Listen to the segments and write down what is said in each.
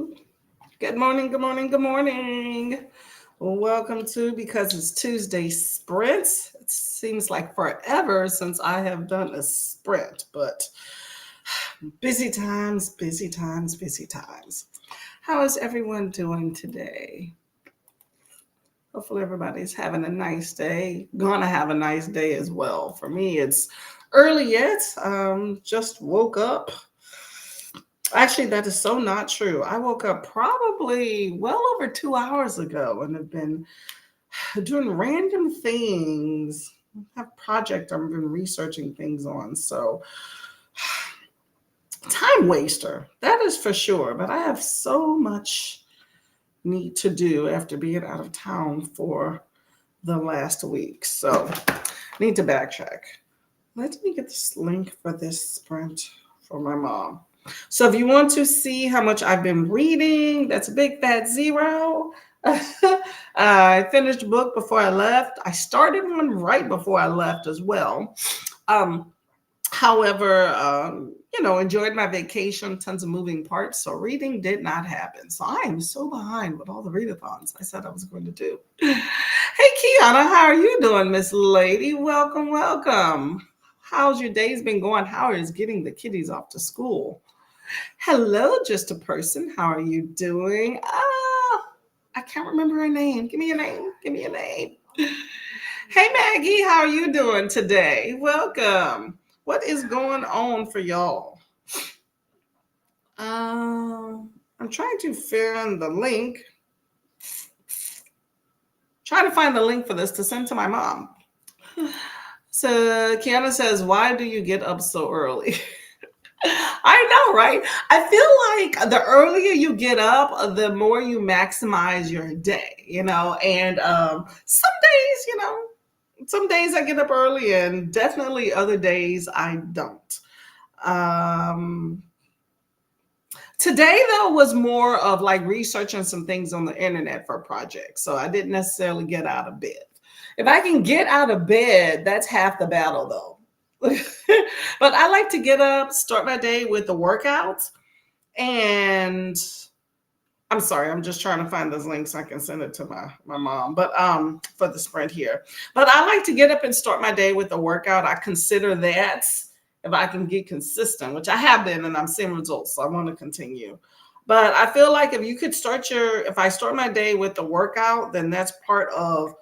Good morning, good morning, good morning. Welcome to Because It's Tuesday Sprint. It seems like forever since I have done a sprint, but busy times, busy times, busy times. How is everyone doing today? Hopefully, everybody's having a nice day. Gonna have a nice day as well. For me, it's early yet. Just woke up. Actually, that is so not true. I woke up probably well over 2 hours ago and have been doing random things. I have a project I've been researching things on. So, time waster, that is for sure. But I have so much need to do after being out of town for the last week. So, I need to backtrack. Let me get this link for this sprint for my mom. So if you want to see how much I've been reading, that's a big fat zero. I finished a book before I left. I started one right before I left as well. Um, however, enjoyed my vacation, tons of moving parts. So reading did not happen. So I am so behind with all the readathons I said I was going to do. Hey, Kiana, how are you doing, Miss Lady? Welcome, welcome. How's your days been going? How is getting the kiddies off to school? Hello, just a person. How are you doing? I can't remember her name. Give me a name. Give me a name. Hey, Maggie, how are you doing today? Welcome. What is going on for y'all? I'm trying to find the link. Trying to find the link for this to send to my mom. So Kiana says, "Why do you get up so early?" I know, right? I feel like the earlier you get up, the more you maximize your day. And some days I get up early, and definitely other days I don't. Um, Today, though, was more of like researching some things on the internet for projects. So I didn't necessarily get out of bed. If I can get out of bed, that's half the battle, though. But I like to get up, start my day with the workouts. And I'm sorry, I'm just trying to find this link so I can send it to my mom. But for the sprint here. But I like to get up and start my day with a workout. I consider that if I can get consistent, which I have been and I'm seeing results. So I want to continue. But I feel like if I start my day with the workout, then that's part of,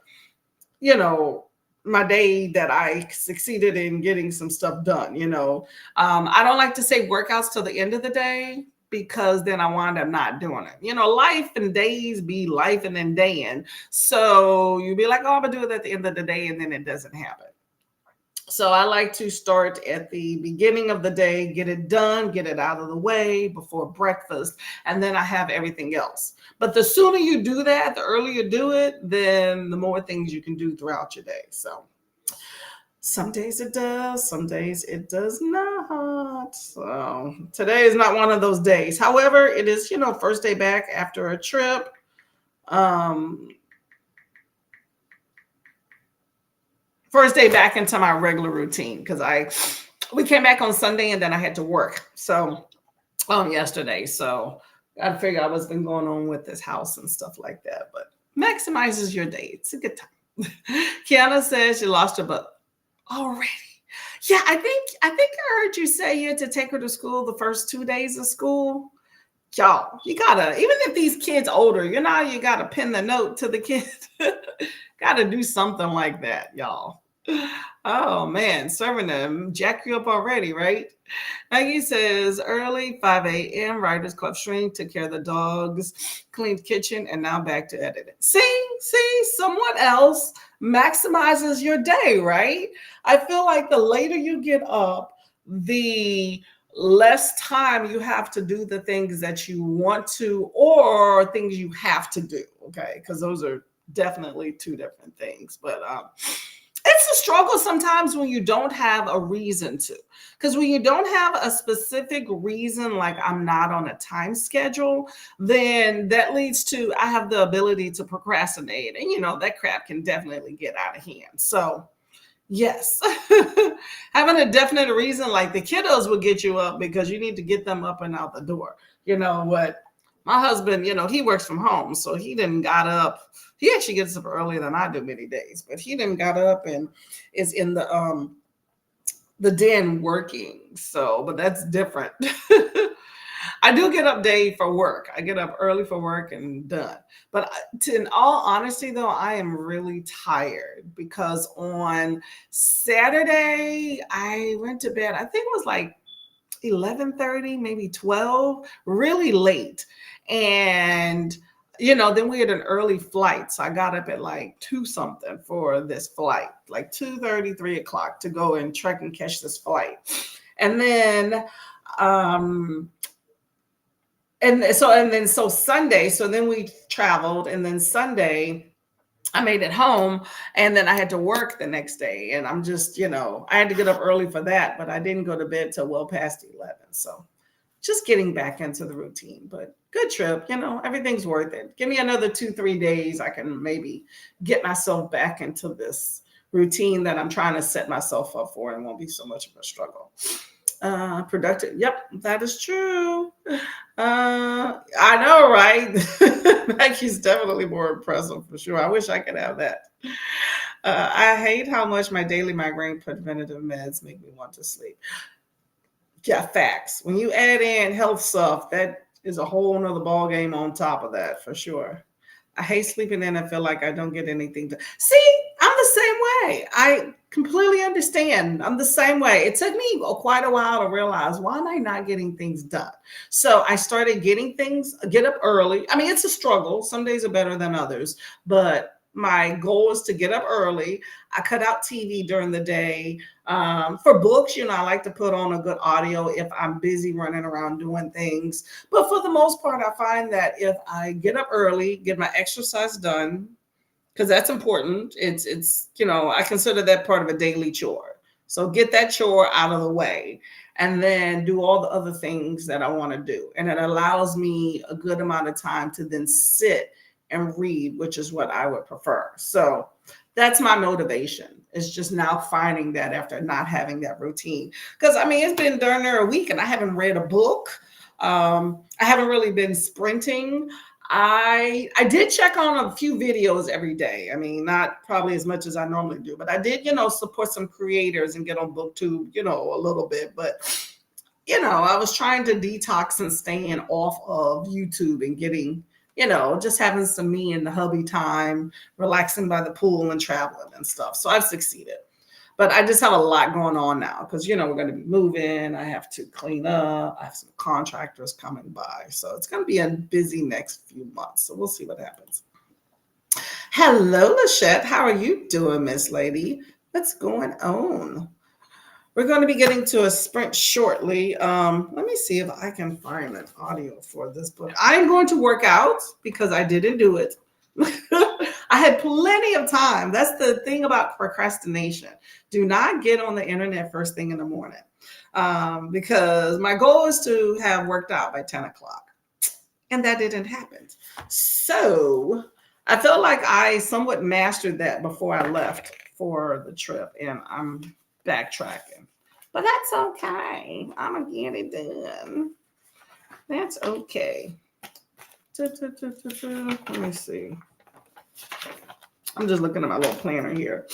you know, my day that I succeeded in getting some stuff done. I don't like to say workouts till the end of the day because then I wind up not doing it. Life and days be life and then daying. So you'll be like, oh, I'm gonna do it at the end of the day, and then it doesn't happen. So I like to start at the beginning of the day, get it done, get it out of the way before breakfast, and then I have everything else. But the sooner you do that, the earlier you do it, then the more things you can do throughout your day. So some days it does, some days it does not. So today is not one of those days. However, it is, first day back after a trip. Um, First day back into my regular routine because we came back on Sunday and then I had to work. So yesterday. So I figure out what's been going on with this house and stuff like that. But maximizes your day. It's a good time. Kiana says she lost her butt already. Yeah, I think I heard you say you had to take her to school the first 2 days of school. Y'all, you gotta, even if these kids older, you gotta pin the note to the kid. Gotta do something like that, y'all. Oh man, serving them jack you up already, right? Maggie says early 5 a.m. Writers Club stream, took care of the dogs, cleaned kitchen, and now back to editing. See, someone else maximizes your day, right? I feel like the later you get up, the less time you have to do the things that you want to or things you have to do. Okay, because those are definitely two different things. But it's a struggle sometimes when you don't have a reason to. Because when you don't have a specific reason, like I'm not on a time schedule, then that leads to I have the ability to procrastinate. And that crap can definitely get out of hand. So yes, having a definite reason, like the kiddos will get you up because you need to get them up and out the door. What My husband, he works from home, so he didn't got up. He actually gets up earlier than I do many days, but he didn't got up and is in the den working. So, but that's different. I do get up day for work. I get up early for work and done. But in all honesty, though, I am really tired because on Saturday I went to bed. I think it was like 11:30, maybe 12, really late. And then we had an early flight. So I got up at like 2 something for this flight, like 2:30, 3 o'clock to go and trek and catch this flight. And then um so Sunday, so then we traveled, and then Sunday I made it home, and then I had to work the next day. And I'm just, I had to get up early for that, but I didn't go to bed till well past 11. So just getting back into the routine, but good trip, everything's worth it. Give me another 2-3 days. I can maybe get myself back into this routine that I'm trying to set myself up for, and won't be so much of a struggle. Productive. Yep, that is true. I know, right? Maggie's definitely more impressive for sure. I wish I could have that. I hate how much my daily migraine preventative meds make me want to sleep. Yeah, facts. When you add in health stuff, that is a whole nother ball game on top of that for sure. I hate sleeping in and feel like I don't get anything done. See, I'm the same way. I completely understand. I'm the same way. It took me quite a while to realize, why am I not getting things done? So I started get up early. I mean, it's a struggle. Some days are better than others, but my goal is to get up early. I cut out TV during the day. For books, I like to put on a good audio if I'm busy running around doing things. But for the most part, I find that if I get up early, get my exercise done, because that's important. It's I consider that part of a daily chore. So get that chore out of the way, and then do all the other things that I want to do. And it allows me a good amount of time to then sit and read, which is what I would prefer. So that's my motivation. It's just now finding that after not having that routine. Because it's been darn near a week and I haven't read a book. I haven't really been sprinting. I did check on a few videos every day. Not probably as much as I normally do, but I did, support some creators and get on BookTube, a little bit. But, I was trying to detox and staying off of YouTube and getting, just having some me and the hubby time, relaxing by the pool and traveling and stuff. So I've succeeded. But I just have a lot going on now because, we're going to be moving. I have to clean up. I have some contractors coming by. So it's going to be a busy next few months. So we'll see what happens. Hello, Lachette. How are you doing, Miss Lady? What's going on? We're going to be getting to a sprint shortly. Let me see if I can find an audio for this book. I'm going to work out because I didn't do it. I had plenty of time. That's the thing about procrastination. Do not get on the internet first thing in the morning because my goal is to have worked out by 10 o'clock. And that didn't happen. So I felt like I somewhat mastered that before I left for the trip. And I'm backtracking. But that's okay. I'm going to get it done. That's okay. Let me see. I'm just looking at my little planner here.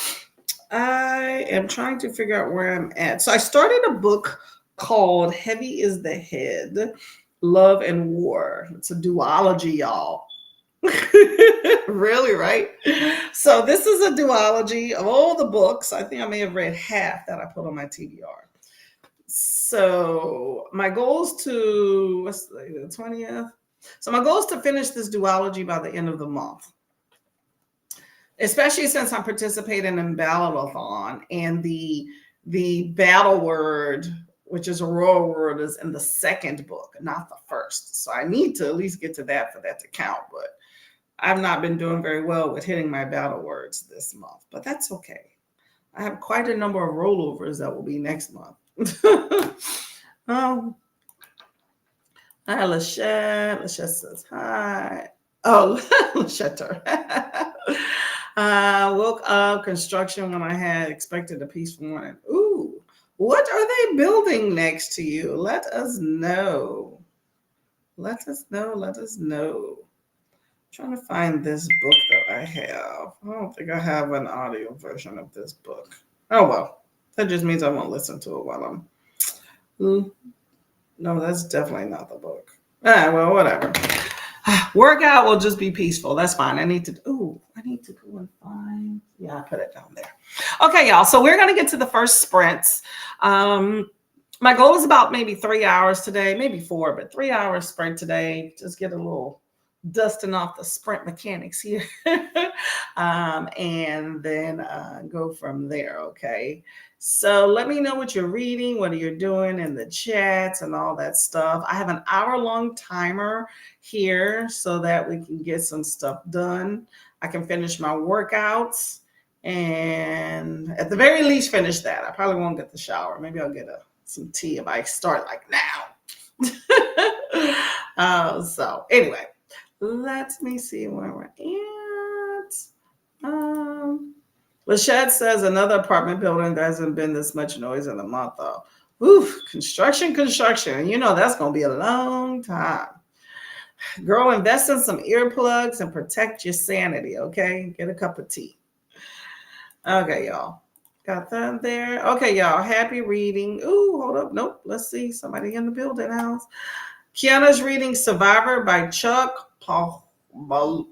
I am trying to figure out where I'm at. So I started a book called Heavy is the Head, Love and War. It's a duology, y'all. Really, right? So this is a duology of all the books. I think I may have read half that I put on my TBR. So my goal is to, the 20th? So my goal is to finish this duology by the end of the month, especially since I'm participating in Battleathon, and the battle word, which is a royal word, is in the second book, not the first. So I need to at least get to that for that to count. But I've not been doing very well with hitting my battle words this month, but that's okay. I have quite a number of rollovers that will be next month. Hi, Lachette. Lachette says hi. Oh, Lachette. Woke up construction when I had expected a peaceful morning. Ooh, what are they building next to you? Let us know. Let us know. Let us know. Trying to find this book that I have. I don't think I have an audio version of this book. Oh well, that just means I won't listen to it while I'm. Hmm, no, that's definitely not the book. Ah, well, whatever. Workout will just be peaceful. That's fine. I need to. Ooh, I need to go and find. Yeah, I put it down there. Okay, y'all. So we're gonna get to the first sprints. My goal is about maybe 3 hours today, maybe 4, but 3 hours sprint today. Just get a little dusting off the sprint mechanics here, and then go from there. Okay. So let me know what you're reading, what you're doing in the chats, and all that stuff. I have an hour-long timer here so that we can get some stuff done. I can finish my workouts and at the very least finish that. I probably won't get the shower. Maybe I'll get some tea if I start like now. So anyway, let me see where we're at. Lachette says another apartment building there hasn't been this much noise in a month though. Oof, construction. You know that's gonna be a long time. Girl, invest in some earplugs and protect your sanity, okay? Get a cup of tea. Okay, y'all. Got that there. Okay, y'all. Happy reading. Ooh, hold up. Nope. Let's see. Somebody in the building house. Kiana's reading Survivor by Chuck Palahniuk.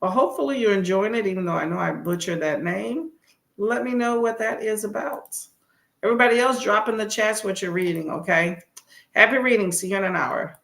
Well, hopefully you're enjoying it, even though I know I butchered that name. Let me know what that is about. Everybody else, drop in the chats what you're reading, okay? Happy reading. See you in an hour.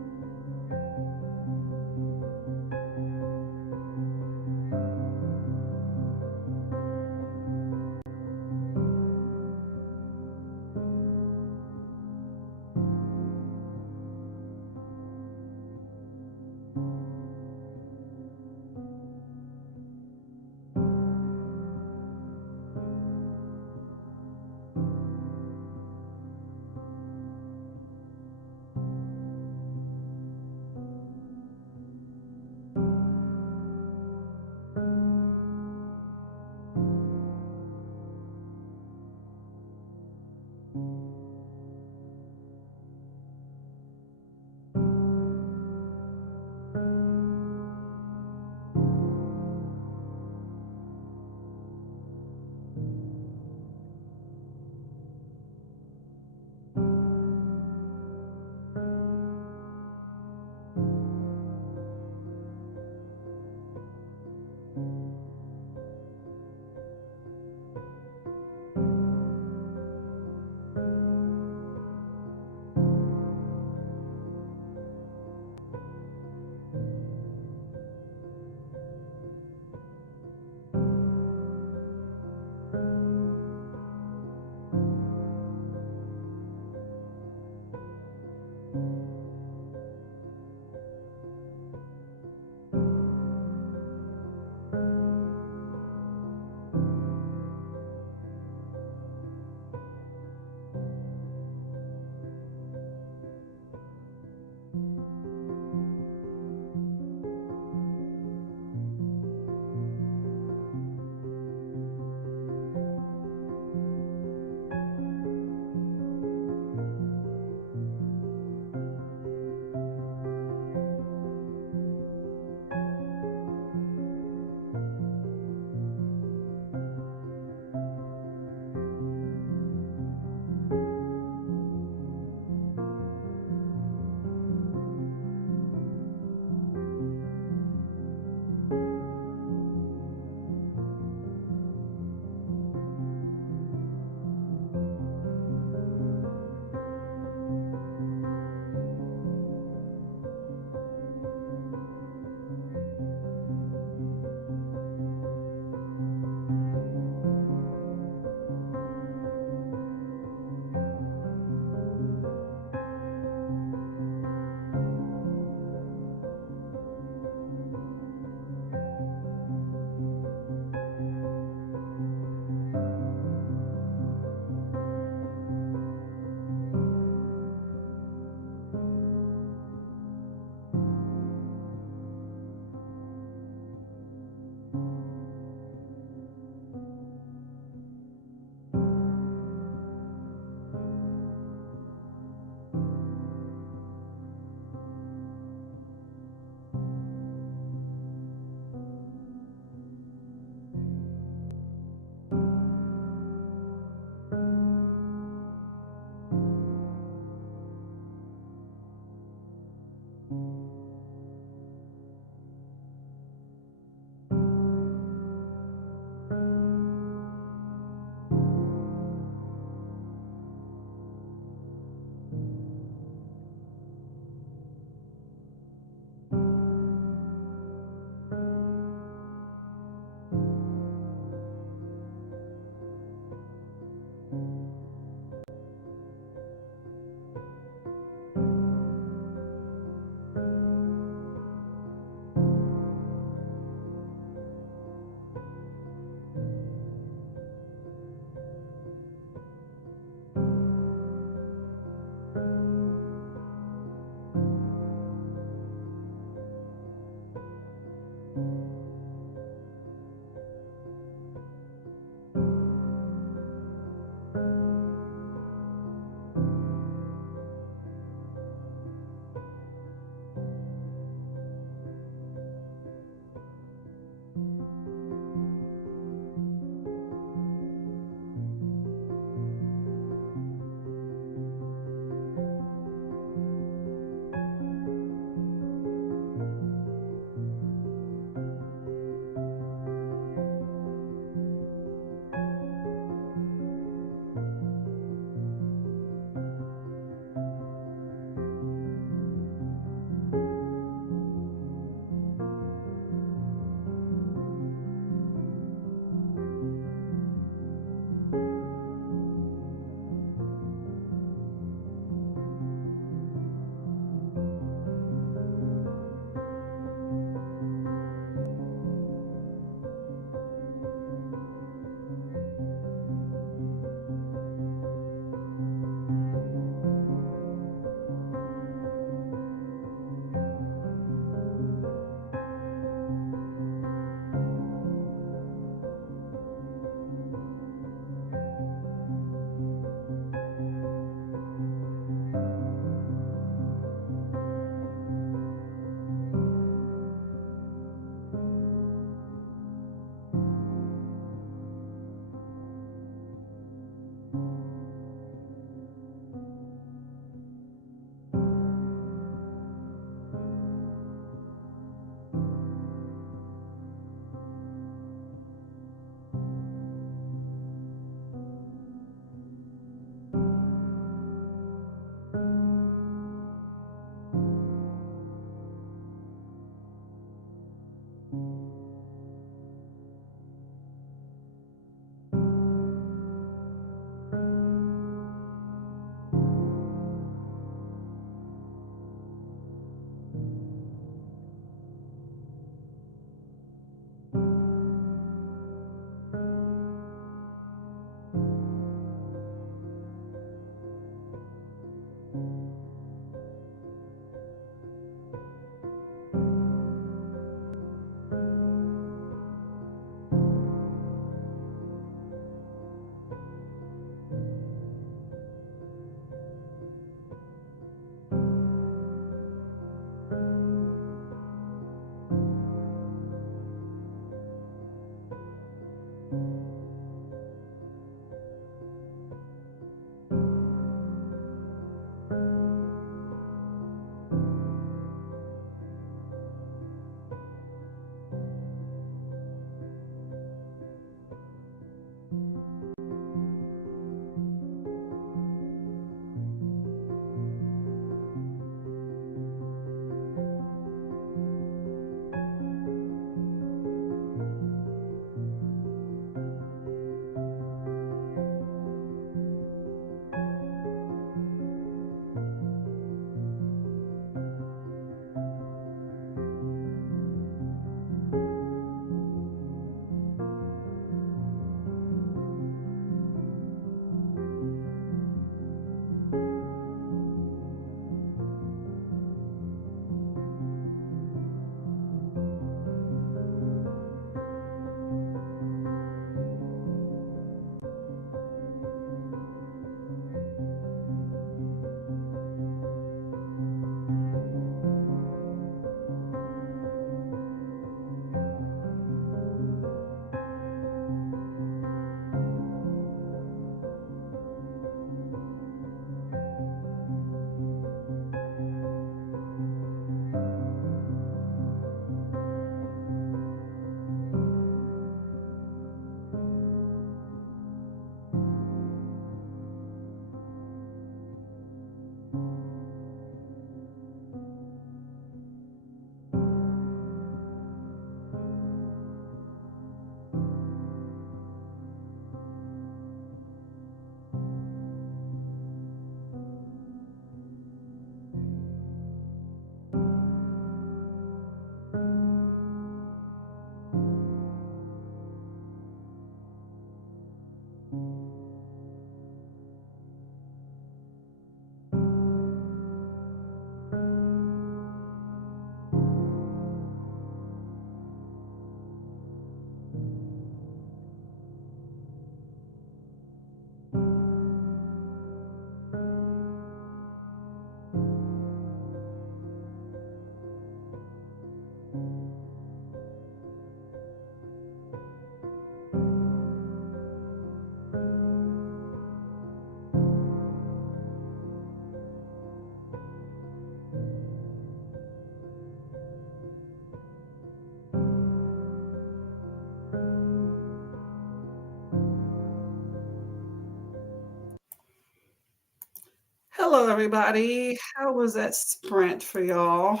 Hello, everybody. How was that sprint for y'all?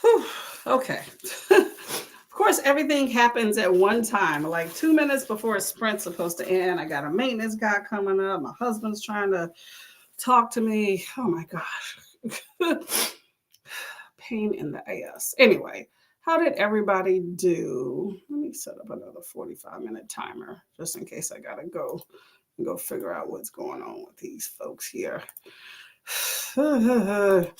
Whew, okay. Of course, everything happens at one time. Like 2 minutes before a sprint's supposed to end, I got a maintenance guy coming up. My husband's trying to talk to me. Oh my gosh. Pain in the ass. Anyway, how did everybody do? Let me set up another 45-minute timer just in case I gotta go and go figure out what's going on with these folks here. Okay,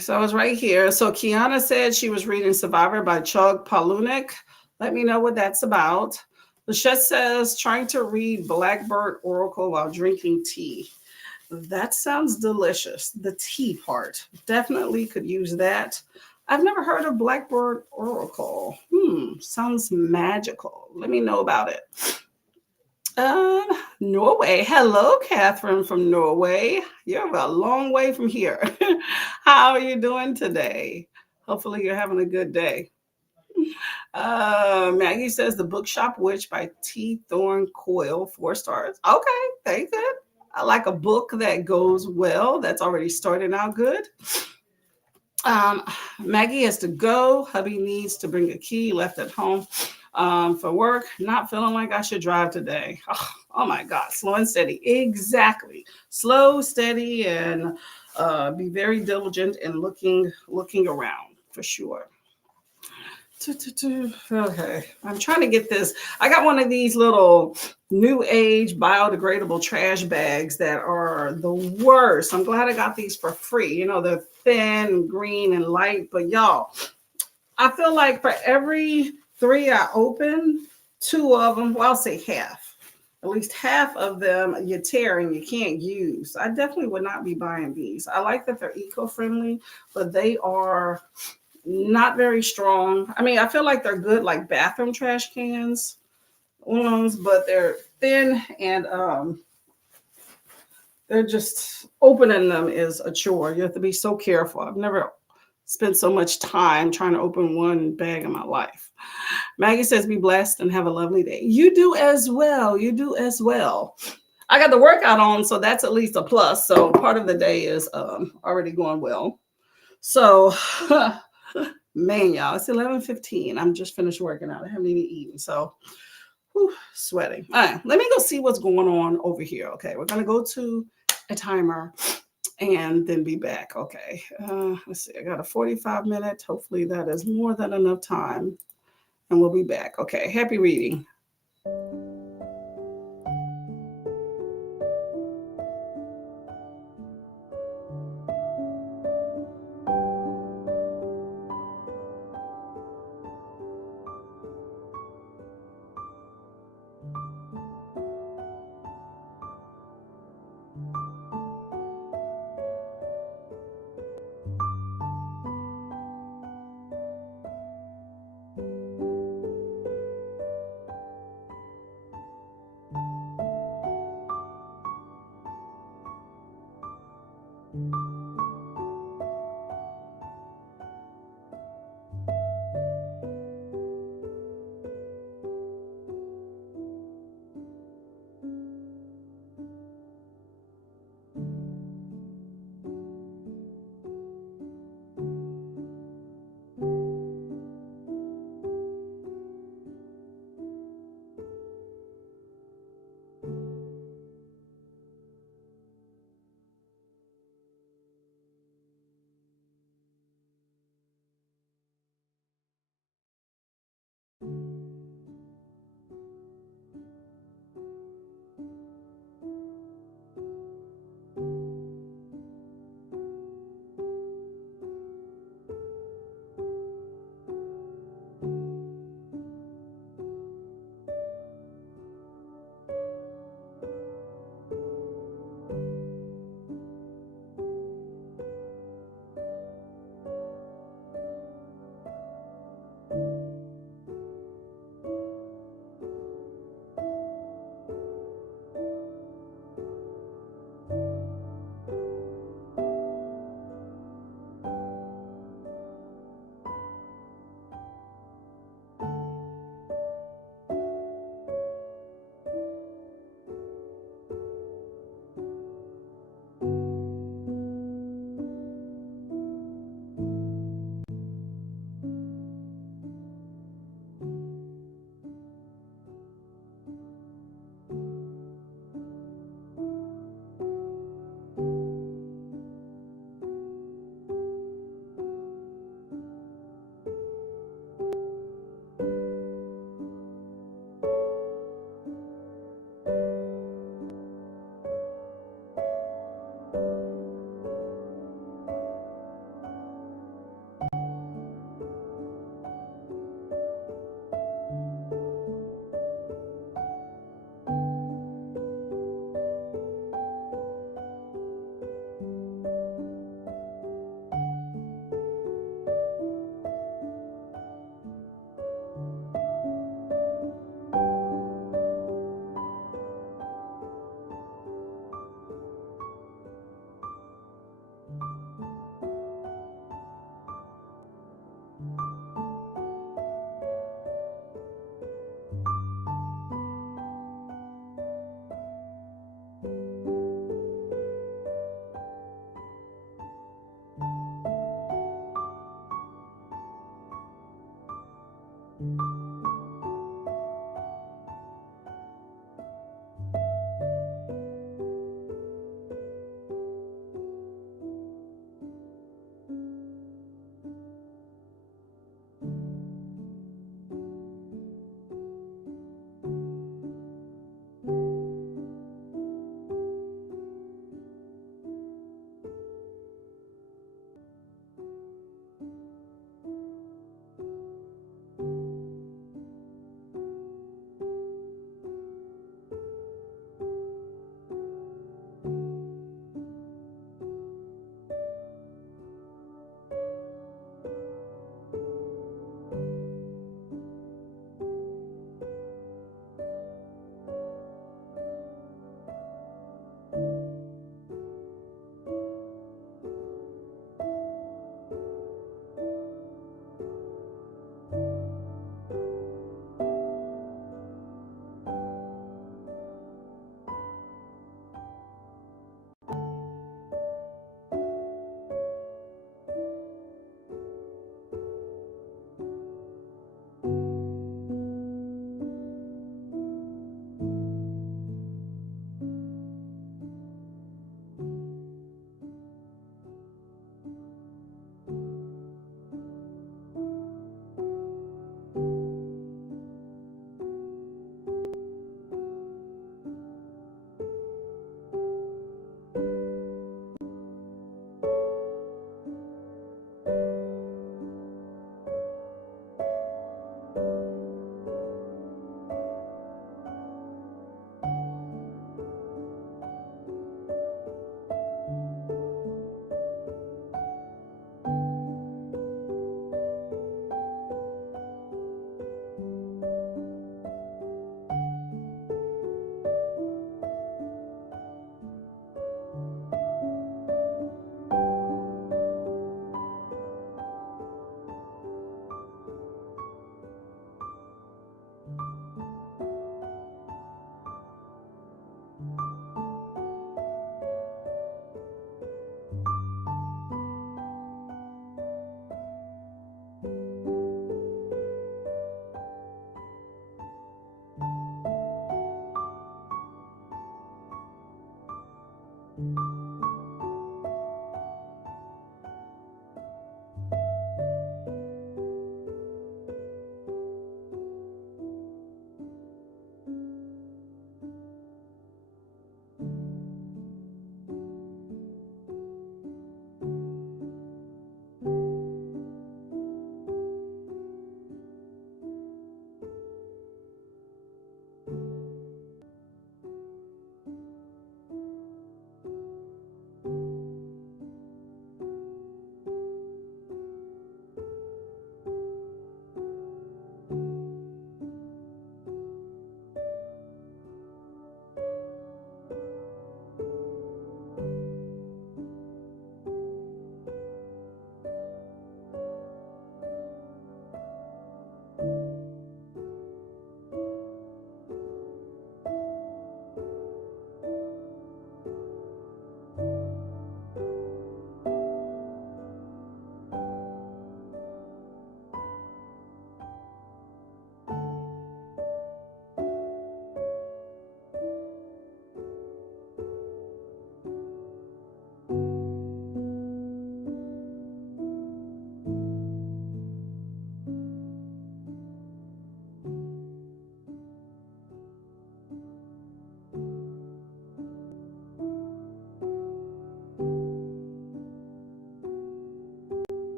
so I was right here. So Kiana said she was reading Survivor by Chug Palahniuk. Let me know what that's about. Lachette says trying to read Blackbird Oracle while drinking tea. That sounds delicious. The tea part. Definitely could use that. I've never heard of Blackbird Oracle. Sounds magical. Let me know about it. Norway. Hello, Catherine from Norway. You're a long way from here. How are you doing today? Hopefully, you're having a good day. Maggie says The Bookshop Witch by T. Thorne Coyle, 4 stars. Okay, thank you. I like a book that goes well, that's already starting out good. Um, Maggie has to go. Hubby needs to bring a key left at home for work. Not feeling like I should drive today. Oh my God, slow and steady. Exactly. Slow, steady, and be very diligent in looking around for sure. Okay, I'm trying to get this. I got one of these little new age biodegradable trash bags that are the worst. I'm glad I got these for free. You know, they're thin, green, and light. But y'all, I feel like for every three I open, two of them, well, I'll say half. At least half of them you tear and you can't use. I definitely would not be buying these. I like that they're eco-friendly, but they are not very strong. I mean, I feel like they're good like bathroom trash cans, but they're thin and they're just opening them is a chore. You have to be so careful. I've never spent so much time trying to open one bag in my life. Maggie says, be blessed and have a lovely day. You do as well. You do as well. I got the workout on, so that's at least a plus. So part of the day is already going well. So man, y'all, it's 11:15. I'm just finished working out. I haven't even eaten. So sweating. All right, let me go see what's going on over here. Okay, we're gonna go to a timer and then be back. Okay, let's see. I got a 45-minute. Hopefully that is more than enough time, and we'll be back. Okay, happy reading.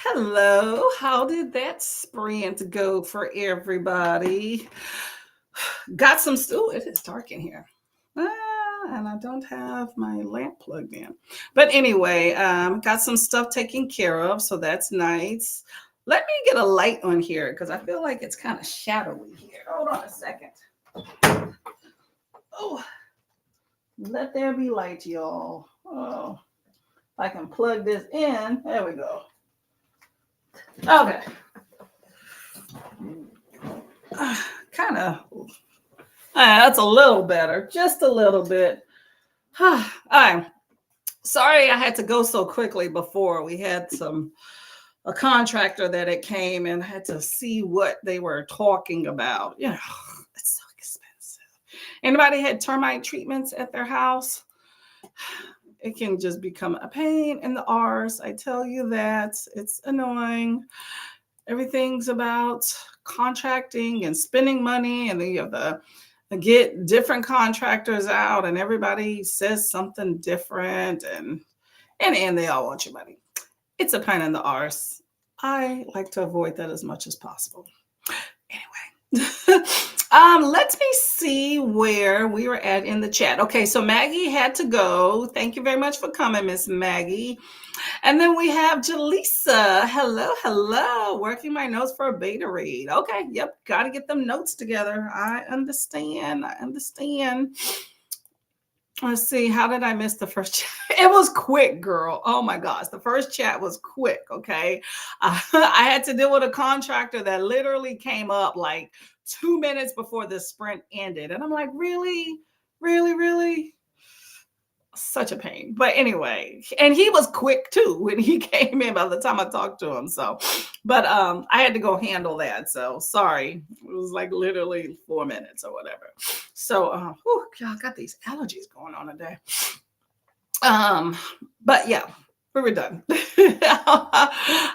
Hello. How did that sprint go for everybody? Got some still. It is dark in here. And I don't have my lamp plugged in. But anyway, got some stuff taken care of, so that's nice. Let me get a light on here because I feel like it's kind of shadowy here. Hold on a second. Oh, let there be light, y'all. Oh, if I can plug this in. There we go. Okay. Kind of. That's a little better. Just a little bit. I'm sorry I had to go so quickly before. We had a contractor that it came and had to see what they were talking about. You know, it's so expensive. Anybody had termite treatments at their house? It can just become a pain in the arse. I tell you that. It's annoying. Everything's about contracting and spending money, and then you have to get different contractors out, and everybody says something different, and they all want your money. It's a pain in the arse. I like to avoid that as much as possible. Anyway, let me see where we were at in the chat. Okay, so Maggie had to go. Thank you very much for coming, Miss Maggie. And then we have Jaleesa. Hello, hello. Working my notes for a beta read. Okay, yep, got to get them notes together. I understand. Let's see. How did I miss the first chat? It was quick, girl. Oh my gosh. The first chat was quick. Okay. I had to deal with a contractor that literally came up like 2 minutes before the sprint ended. And I'm like, really? Really? Such a pain. But anyway, and he was quick too when he came in by the time I talked to him. So, but I had to go handle that. So sorry. It was like literally 4 minutes or whatever. So I got these allergies going on today. But yeah, we were done.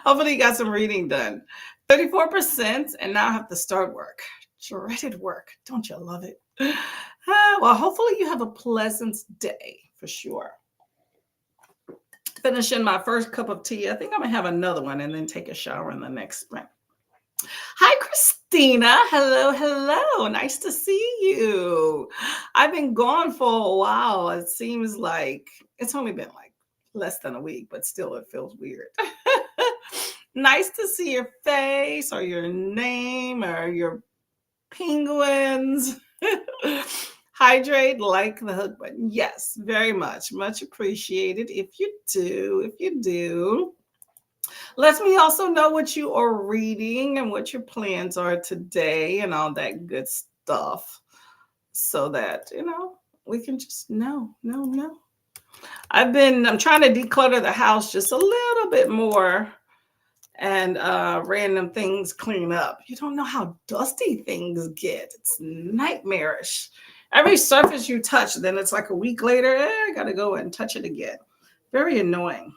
Hopefully you got some reading done. 34%, and now I have to start work. Dreaded work. Don't you love it? Well, hopefully you have a pleasant day for sure. Finishing my first cup of tea. I think I'm gonna have another one and then take a shower in the next sprint. Hi, Christina. Hello. Nice to see you. I've been gone for a while. It seems like it's only been like less than a week, but still it feels weird. Nice to see your face or your name or your penguins. Hydrate like the hook button. Yes, very much. Much appreciated if you do. Let me also know what you are reading and what your plans are today and all that good stuff so that, we can just know. I'm trying to declutter the house just a little bit more and random things clean up. You don't know how dusty things get. It's nightmarish. Every surface you touch, then it's like a week later, I got to go and touch it again. Very annoying.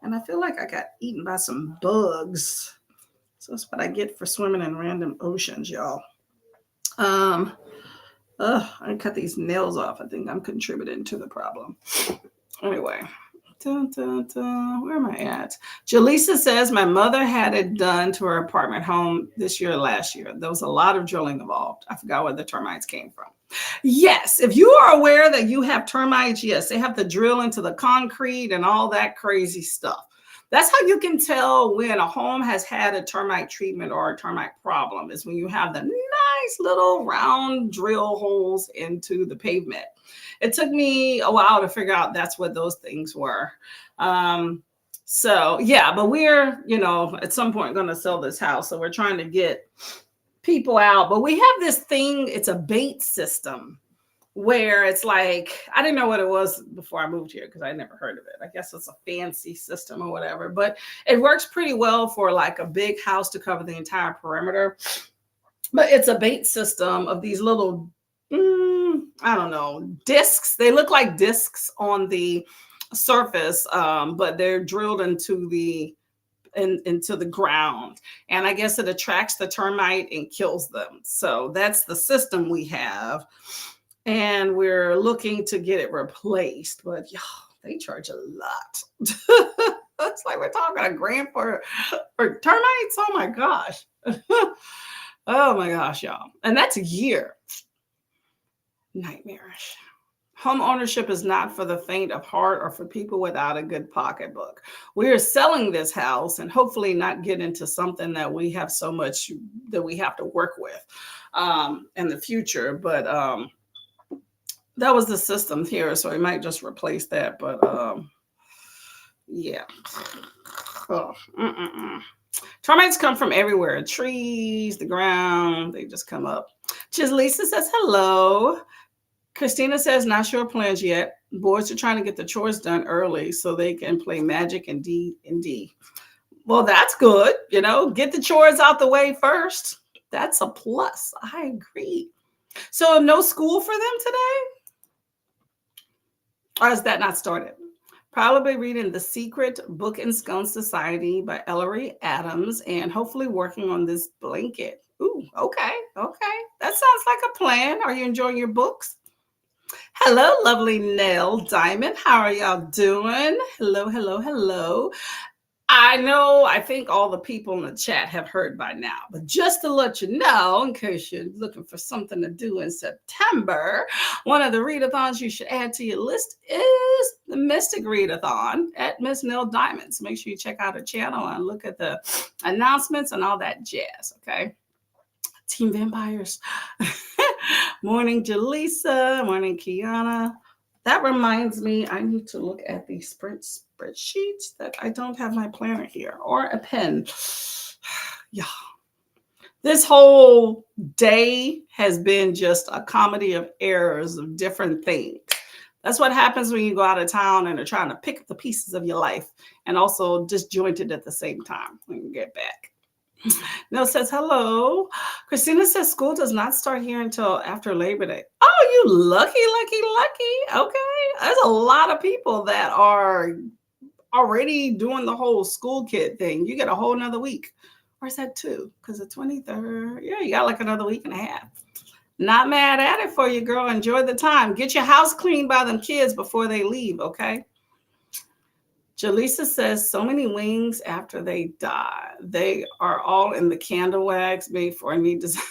And I feel like I got eaten by some bugs. So that's what I get for swimming in random oceans, y'all. I cut these nails off. I think I'm contributing to the problem. Anyway. Where am I at? Jaleesa says my mother had it done to her apartment home this year, last year. There was a lot of drilling involved. I forgot where the termites came from. Yes, if you are aware that you have termites, yes, they have to drill into the concrete and all that crazy stuff. That's how you can tell when a home has had a termite treatment or a termite problem, is when you have the nice little round drill holes into the pavement. It took me a while to figure out that's what those things were. So yeah, but we're, at some point going to sell this house. So we're trying to get people out, but we have this thing. It's a bait system where it's like, I didn't know what it was before I moved here because I never heard of it. I guess it's a fancy system or whatever, but it works pretty well for like a big house to cover the entire perimeter. But it's a bait system of these little, I don't know, discs. They look like discs on the surface, but they're drilled into the ground. And I guess it attracts the termite and kills them. So that's the system we have. And we're looking to get it replaced. But they charge a lot. It's like we're talking a grand for termites. Oh my gosh. Oh my gosh, y'all. And that's a year. Nightmarish. Home ownership is not for the faint of heart or for people without a good pocketbook. We are selling this house and hopefully not get into something that we have so much that we have to work with in the future. But that was the system here, so we might just replace that. But yeah. Oh, termites come from everywhere, trees, the ground, they just come up. Lisa says hello. Christina says, not sure plans yet. Boys are trying to get the chores done early so they can play magic and D&D. Well, that's good. Get the chores out the way first. That's a plus. I agree. So no school for them today? Or is that not started? Probably reading The Secret Book and Scone Society by Ellery Adams and hopefully working on this blanket. Ooh, okay. That sounds like a plan. Are you enjoying your books? Hello, lovely Nell Diamond. How are y'all doing? Hello. I think all the people in the chat have heard by now, but just to let you know, in case you're looking for something to do in September, one of the readathons you should add to your list is the Mystic Readathon at Miss Nell Diamond. So make sure you check out her channel and look at the announcements and all that jazz, okay? Team Vampires. Morning, Jaleesa. Morning, Kiana. That reminds me, I need to look at the spreadsheets that I don't have my planner here or a pen. Yeah. This whole day has been just a comedy of errors of different things. That's what happens when you go out of town and are trying to pick up the pieces of your life and also disjointed at the same time when you get back. Nell says, hello. Christina says school does not start here until after Labor Day. Oh, you lucky. Okay. There's a lot of people that are already doing the whole school kid thing. You get a whole nother week. Or is that 2? Because the 23rd, yeah, you got like another week and a half. Not mad at it for you, girl. Enjoy the time. Get your house cleaned by them kids before they leave, okay? Jaleesa says, so many wings after they die. They are all in the candle wax made for a neat design.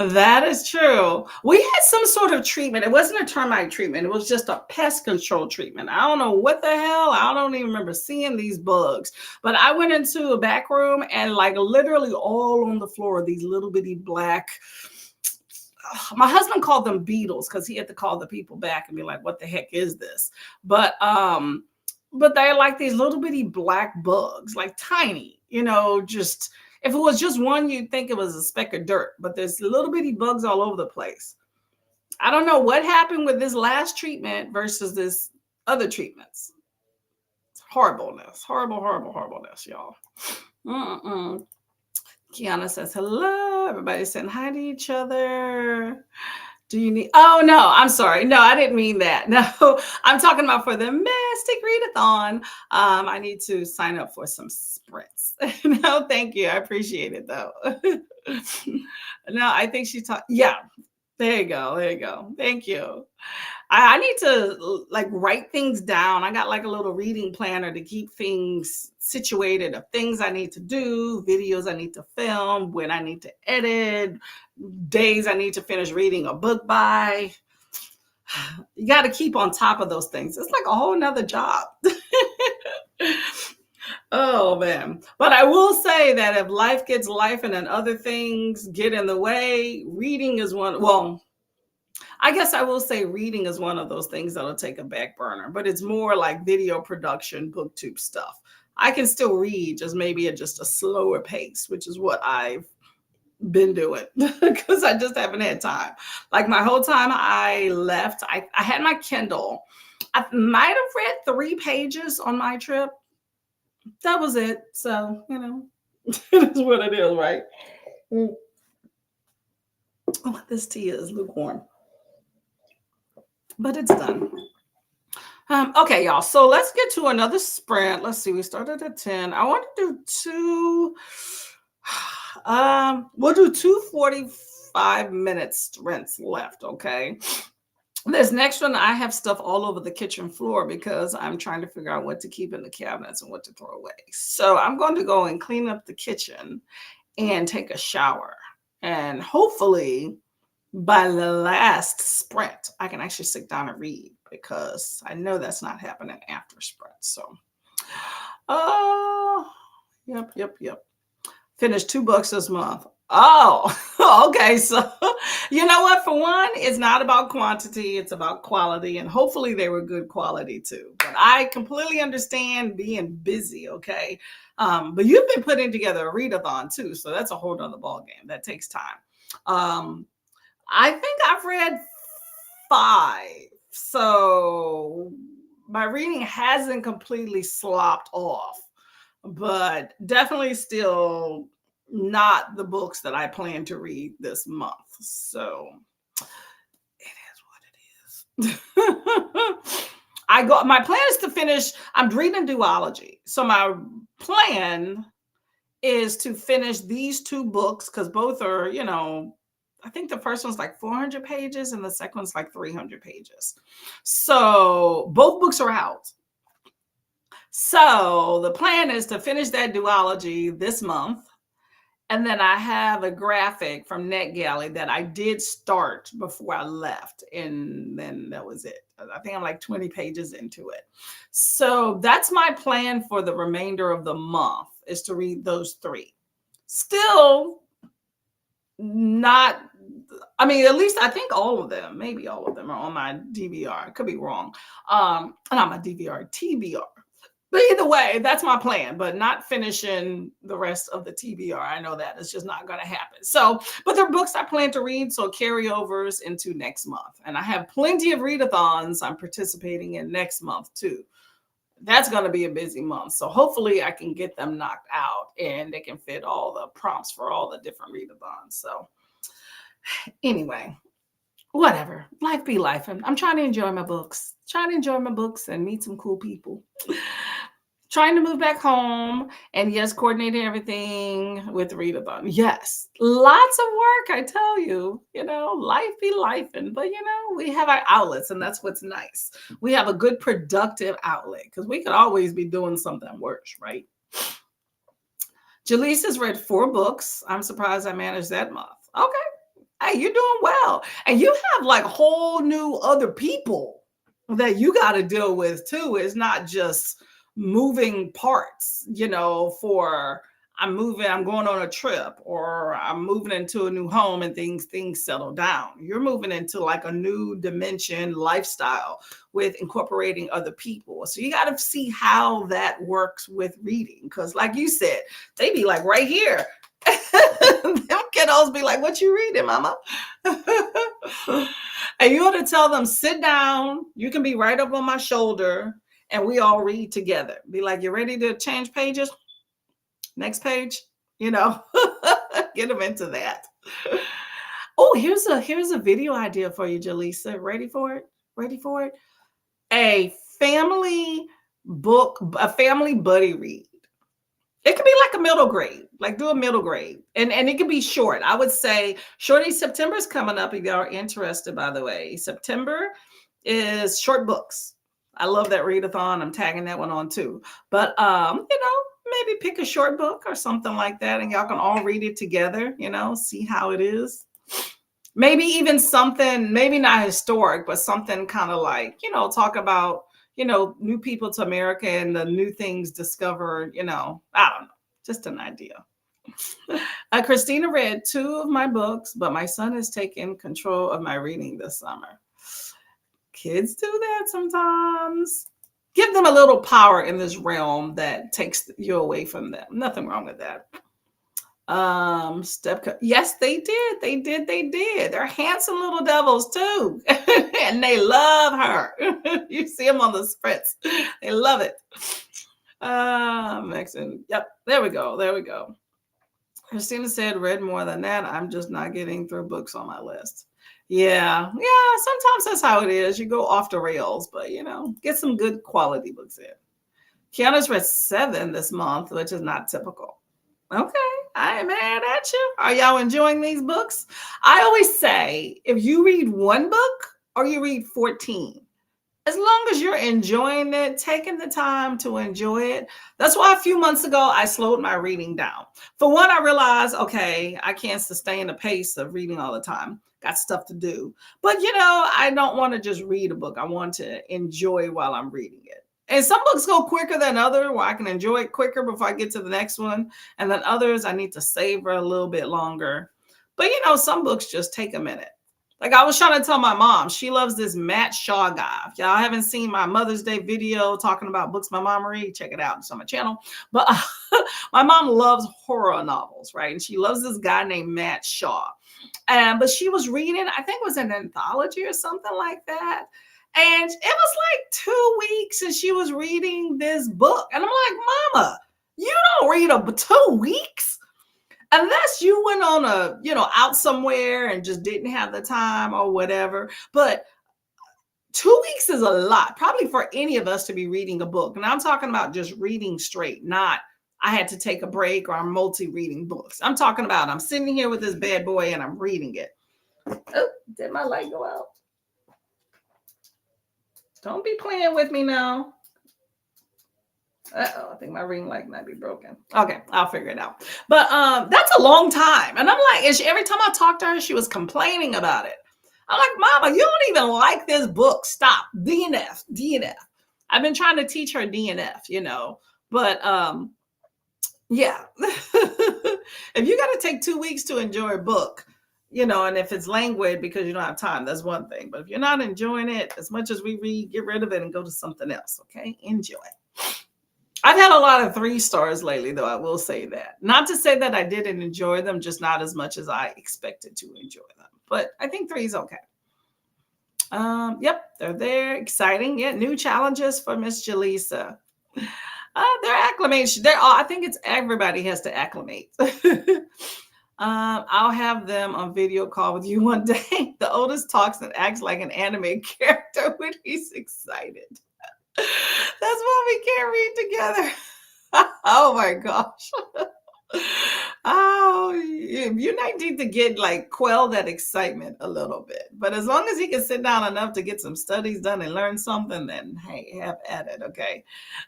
That is true. We had some sort of treatment. It wasn't a termite treatment. It was just a pest control treatment. I don't know what the hell. I don't even remember seeing these bugs. But I went into a back room and like literally all on the floor, these little bitty black, my husband called them beetles because he had to call the people back and be like, what the heck is this? But they're like these little bitty black bugs, like tiny, just if it was just one, you'd think it was a speck of dirt, but there's little bitty bugs all over the place. I don't know what happened with this last treatment versus this other treatments. It's horribleness, horribleness, y'all. Kiana says, hello. Everybody's saying hi to each other. Do you need, oh no, I'm sorry. No, I didn't mean that. No, I'm talking about for the Mystic Readathon. I need to sign up for some sprints. No, thank you. I appreciate it though. No, I think she taught, yeah, there you go. Thank you. I need to like write things down. I got like a little reading planner to keep things situated of things I need to do, videos I need to film, when I need to edit, days I need to finish reading a book by. You got to keep on top of those things. It's like a whole nother job. Oh man. But I will say that if life gets life and then other things get in the way, reading is one. Well, I guess I will say reading is one of those things that'll take a back burner, but it's more like video production, booktube stuff. I can still read, just maybe at just a slower pace, which is what I've been doing because I just haven't had time. Like my whole time I left, I had my Kindle. I might have read 3 pages on my trip. That was it. So, it is what it is, right? Oh, this tea is lukewarm. But it's done. Okay, y'all. So let's get to another sprint. Let's see. We started at 10. I want to do 2. We'll do 2 45-minute sprints left. Okay. This next one, I have stuff all over the kitchen floor because I'm trying to figure out what to keep in the cabinets and what to throw away. So I'm going to go and clean up the kitchen and take a shower. And hopefully by the last sprint, I can actually sit down and read because I know that's not happening after sprint. So, uh, yep. Finished 2 books this month. Oh, okay. So, you know what? For one, it's not about quantity, it's about quality. And hopefully they were good quality too. But I completely understand being busy. Okay. But you've been putting together a readathon too. So that's a whole nother ball game. That takes time. Um, I think I've read 5. So my reading hasn't completely slopped off, but definitely still not the books that I plan to read this month. So it is what it is. My plan is to finish, I'm reading duology. So my plan is to finish these 2 books because both are, I think the first one's like 400 pages and the second one's like 300 pages. So both books are out. So the plan is to finish that duology this month. And then I have a graphic from NetGalley that I did start before I left. And then that was it. I think I'm like 20 pages into it. So that's my plan for the remainder of the month, is to read those 3. Still not, I mean, at least I think all of them, maybe all of them are on my DVR. I could be wrong. Not my DVR, TBR. But either way, that's my plan, but not finishing the rest of the TBR. I know that it's just not going to happen. So, but they're books I plan to read, so carryovers into next month. And I have plenty of readathons I'm participating in next month too. That's going to be a busy month. So hopefully I can get them knocked out and they can fit all the prompts for all the different readathons. So anyway, whatever. Life be life. I'm trying to enjoy my books. And meet some cool people. Trying to move back home, and yes, coordinating everything with readathon. Yes, lots of work, I tell you. Life be life, but we have our outlets, and that's what's nice. We have a good productive outlet because we could always be doing something worse, right? Jaleesa has read 4 books. I'm surprised I managed that month. Okay. Hey, you're doing well. And you have like whole new other people that you got to deal with too. It's not just moving parts, for I'm going on a trip, or I'm moving into a new home and things settle down. You're moving into like a new dimension lifestyle with incorporating other people. So you got to see how that works with reading. Because like you said, they be like right here. Them kiddos be like, what you reading, mama? And you ought to tell them, sit down. You can be right up on my shoulder and we all read together. Be like, you ready to change pages? Next page, get them into that. Oh, here's a video idea for you, Jaleesa. Ready for it? A family book, a family buddy read. It could be like a middle grade, like do a middle grade. And it could be short. I would say Shorty September's coming up if you are interested, by the way. September is short books. I love that readathon. I'm tagging that one on too. But maybe pick a short book or something like that, and y'all can all read it together, see how it is. Maybe even something, maybe not historic, but something kind of like, talk about, new people to America and the new things discovered, I don't know, just an idea. Christina read 2 of my books, but my son has taken control of my reading this summer. Kids do that sometimes. Give them a little power in this realm that takes you away from them. Nothing wrong with that. Yes, they did. They're handsome little devils too. And they love her. You see them on the spritz. They love it. Excellent. Yep, there we go. Christina said, read more than that. I'm just not getting through books on my list. Yeah, sometimes that's how it is. You go off the rails, but get some good quality books in. Kiana's read 7 this month, which is not typical. Okay, I ain't mad at you. Are y'all enjoying these books? I always say, if you read 1 book or you read 14. As long as you're enjoying it, taking the time to enjoy it. That's why a few months ago I slowed my reading down. For one, I realized, okay, I can't sustain the pace of reading all the time. Got stuff to do. But I don't want to just read a book. I want to enjoy while I'm reading it. And some books go quicker than others, where I can enjoy it quicker before I get to the next one. And then others I need to savor a little bit longer. But some books just take a minute. Like I was trying to tell my mom, she loves this Matt Shaw guy. If y'all haven't seen my Mother's Day video talking about books my mom read, check it out. It's on my channel. But my mom loves horror novels, right? And she loves this guy named Matt Shaw. But she was reading, I think it was an anthology or something like that. And it was like 2 weeks and she was reading this book. And I'm like, Mama, you don't read 2 weeks? Unless you went on out somewhere and just didn't have the time or whatever. But 2 weeks is a lot, probably for any of us to be reading a book. And I'm talking about just reading straight, not I had to take a break or I'm multi-reading books. I'm talking about I'm sitting here with this bad boy and I'm reading it. Oh, did my light go out? Don't be playing with me now. I think my ring light might be broken. Okay, I'll figure it out. But that's a long time. And I'm like, every time I talked to her, she was complaining about it. I'm like, Mama, you don't even like this book. Stop. DNF. I've been trying to teach her DNF, But yeah. If you got to take 2 weeks to enjoy a book, and if it's languid because you don't have time, that's one thing. But if you're not enjoying it as much as we read, get rid of it and go to something else. Okay, enjoy it. I've had a lot of 3 stars lately, though. I will say that. Not to say that I didn't enjoy them, just not as much as I expected to enjoy them. But I think 3 is okay. Yep, they're there. Exciting. Yeah, new challenges for Miss Jaleesa. They're acclimation. I think it's everybody has to acclimate. I'll have them on video call with you one day. The oldest talks and acts like an anime character when he's excited. That's why we can't read together. Oh my gosh. Oh, you might need to quell that excitement a little bit. But as long as he can sit down enough to get some studies done and learn something, then hey, have at it, okay?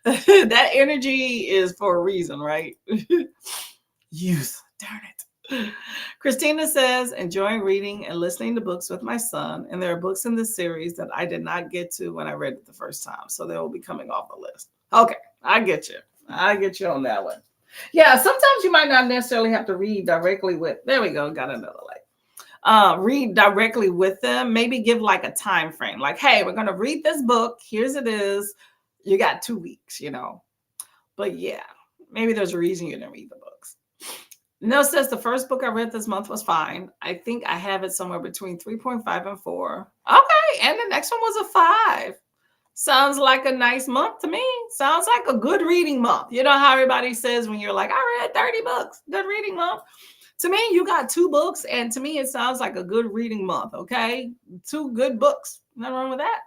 That energy is for a reason, right? Youth, darn it. Christina says, enjoying reading and listening to books with my son. And there are books in this series that I did not get to when I read it the first time. So they will be coming off the list. Okay, I get you. I get you on that one. Yeah, sometimes you might not necessarily have to read directly with, there we go, got another light. Read directly with them. Maybe give like a time frame. Like, hey, we're going to read this book. Here's it is. You got 2 weeks, But yeah, maybe there's a reason you didn't read the books. No says the first book I read this month was fine. I think I have it somewhere between 3.5 and 4. Okay, and the next one was a 5. Sounds like a nice month to me. Sounds like a good reading month. You know how everybody says when you're like, I read 30 books, good reading month. To me, you got 2 books, and to me, it sounds like a good reading month, okay? 2 good books. Nothing wrong with that.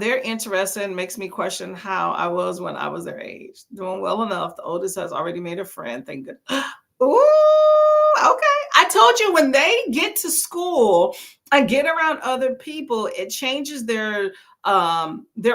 They're interested, makes me question how I was when I was their age. Doing well enough. The oldest has already made a friend. Thank goodness. Ooh, okay. I told you when they get to school and get around other people, it changes their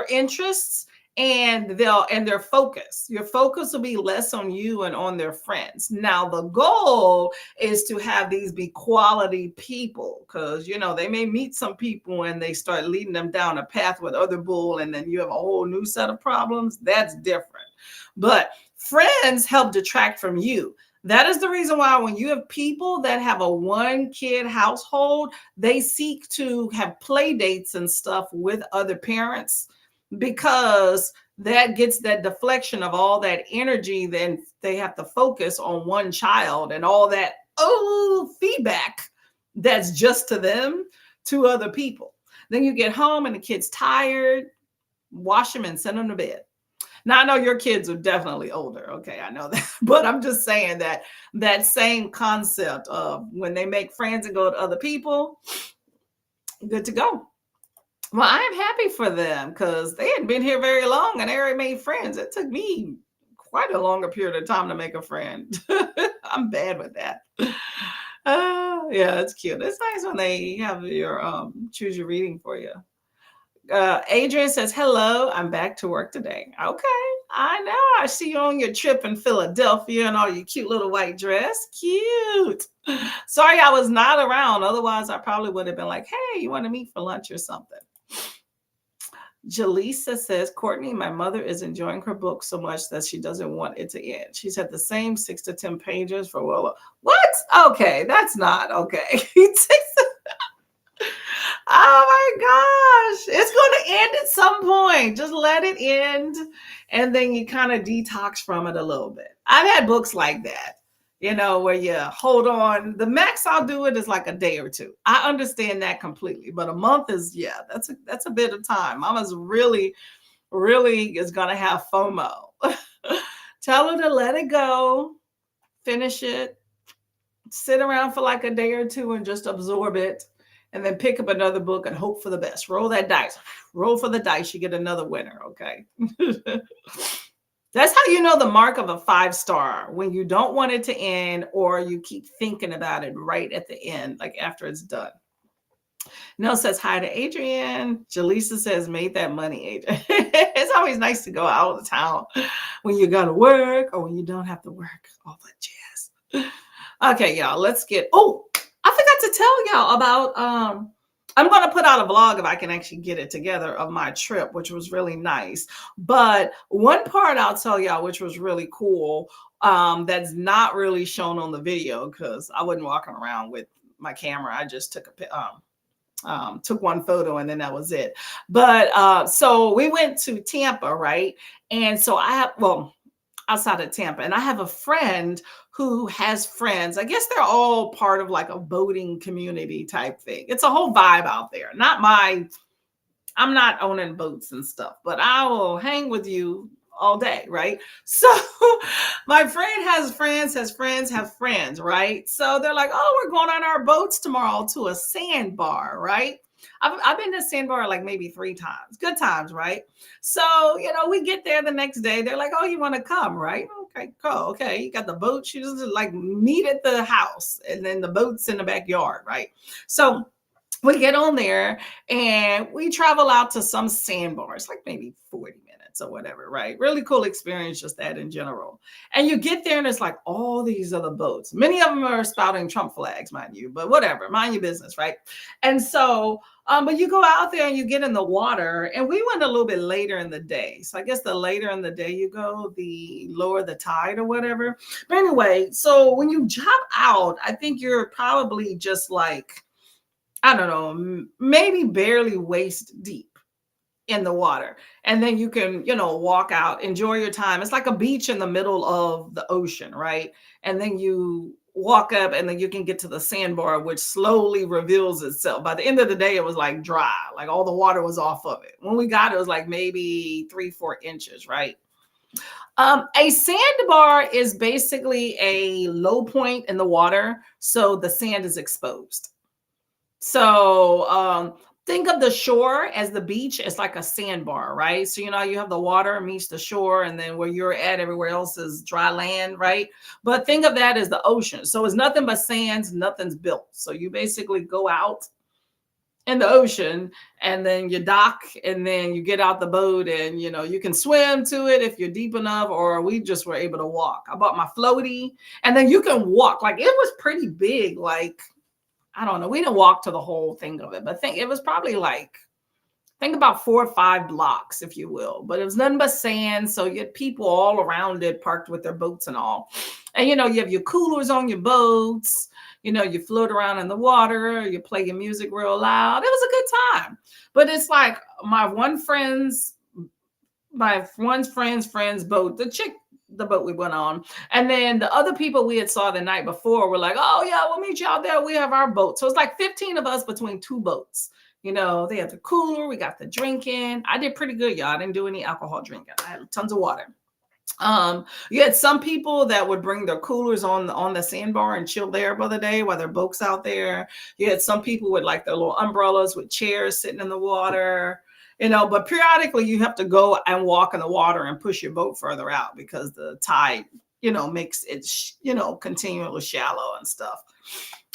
interests and their focus. Your focus will be less on you and on their friends. Now, the goal is to have these be quality people, because they may meet some people and they start leading them down a path with other bull, and then you have a whole new set of problems. That's different. But friends help detract from you. That is the reason why when you have people that have a 1-kid household, they seek to have play dates and stuff with other parents, because that gets that deflection of all that energy. Then they have to focus on one child and all that feedback that's just to them, to other people. Then you get home and the kid's tired, wash them and send them to bed. Now, I know your kids are definitely older. Okay, I know that. But I'm just saying that same concept of when they make friends and go to other people, good to go. Well, I am happy for them because they hadn't been here very long and they already made friends. It took me quite a longer period of time to make a friend. I'm bad with that. Yeah, it's cute. It's nice when they have your choose your reading for you. Adrian says, "Hello, I'm back to work today." Okay, I know. I see you on your trip in Philadelphia and all your cute little white dress. Cute. Sorry, I was not around. Otherwise, I probably would have been like, "Hey, you want to meet for lunch or something?" Jaleesa says, "Courtney, my mother is enjoying her book so much that she doesn't want it to end. She's had the same 6 to 10 pages for well, what? Okay, that's not okay." Oh my gosh. It's going to end at some point. Just let it end. And then you kind of detox from it a little bit. I've had books like that, where you hold on. The max I'll do it is like a day or two. I understand that completely. But a month is, yeah, that's a bit of time. Mama's really, really is going to have FOMO. Tell her to let it go, finish it, sit around for like a day or two and just absorb it, and then pick up another book and hope for the best. Roll that dice. Roll for the dice. You get another winner. Okay. That's how you know the mark of a 5-star, when you don't want it to end or you keep thinking about it right at the end, like after it's done. Nell says hi to Adrian. Jaleesa says, "Made that money, Adrian." It's always nice to go out of town when you got to work or when you don't have to work. All that jazz. Okay, y'all, let's get, I forgot to tell y'all about, I'm going to put out a vlog if I can actually get it together of my trip, which was really nice. But one part I'll tell y'all, which was really cool, that's not really shown on the video because I wasn't walking around with my camera. I just took one photo and then that was it. But so we went to Tampa, right? And so outside of Tampa, and I have a friend who has friends. I guess they're all part of like a boating community type thing. It's a whole vibe out there. I'm not owning boats and stuff, but I will hang with you all day, right? So my friend has friends have friends, right? So they're like, "Oh, we're going on our boats tomorrow to a sandbar," right? I've been to sandbar like maybe 3 times. Good times, right? So, we get there the next day. They're like, "Oh, you want to come, right?" Okay, cool. Okay, you got the boat. You just like meet at the house and then the boat's in the backyard, right? So we get on there and we travel out to some sandbars, like maybe 40 minutes or whatever, right? Really cool experience, just that in general. And you get there and it's like all these other boats. Many of them are spouting Trump flags, mind you, but whatever, mind your business, right? And so, but you go out there and you get in the water, and we went a little bit later in the day. So I guess the later in the day you go, the lower the tide or whatever. But anyway, so when you jump out, I think you're probably just like, I don't know, maybe barely waist deep in the water. And then you can, walk out, enjoy your time. It's like a beach in the middle of the ocean, right? And then you walk up and then you can get to the sandbar, which slowly reveals itself. By the end of the day, it was like dry, like all the water was off of it. When we got it was like maybe 3-4 inches, right? A sandbar is basically a low point in the water, so the sand is exposed. So think of the shore as the beach as like a sandbar, right? So you have the water meets the shore, and then where you're at, everywhere else is dry land, right? But think of that as the ocean. So it's nothing but sands, nothing's built. So you basically go out in the ocean and then you dock and then you get out the boat, and you can swim to it if you're deep enough, or we just were able to walk. I bought my floaty, and then you can walk. Like, it was pretty big, like, I don't know. We didn't walk to the whole thing of it, but it was probably like, think about 4 or 5 blocks, if you will. But it was nothing but sand. So you had people all around it parked with their boats and all. And, you have your coolers on your boats. You float around in the water. You play your music real loud. It was a good time. But it's like my one friend's friend's boat, the boat we went on. And then the other people we had saw the night before were like, "Oh yeah, we'll meet you out there. We have our boat." So it's like 15 of us between 2 boats. They had the cooler, we got the drinking. I did pretty good, y'all. I didn't do any alcohol drinking. I had tons of water. You had some people that would bring their coolers on the sandbar and chill there for the day while their boats out there. You had some people with like their little umbrellas with chairs sitting in the water. But periodically you have to go and walk in the water and push your boat further out because the tide, makes it, continually shallow and stuff.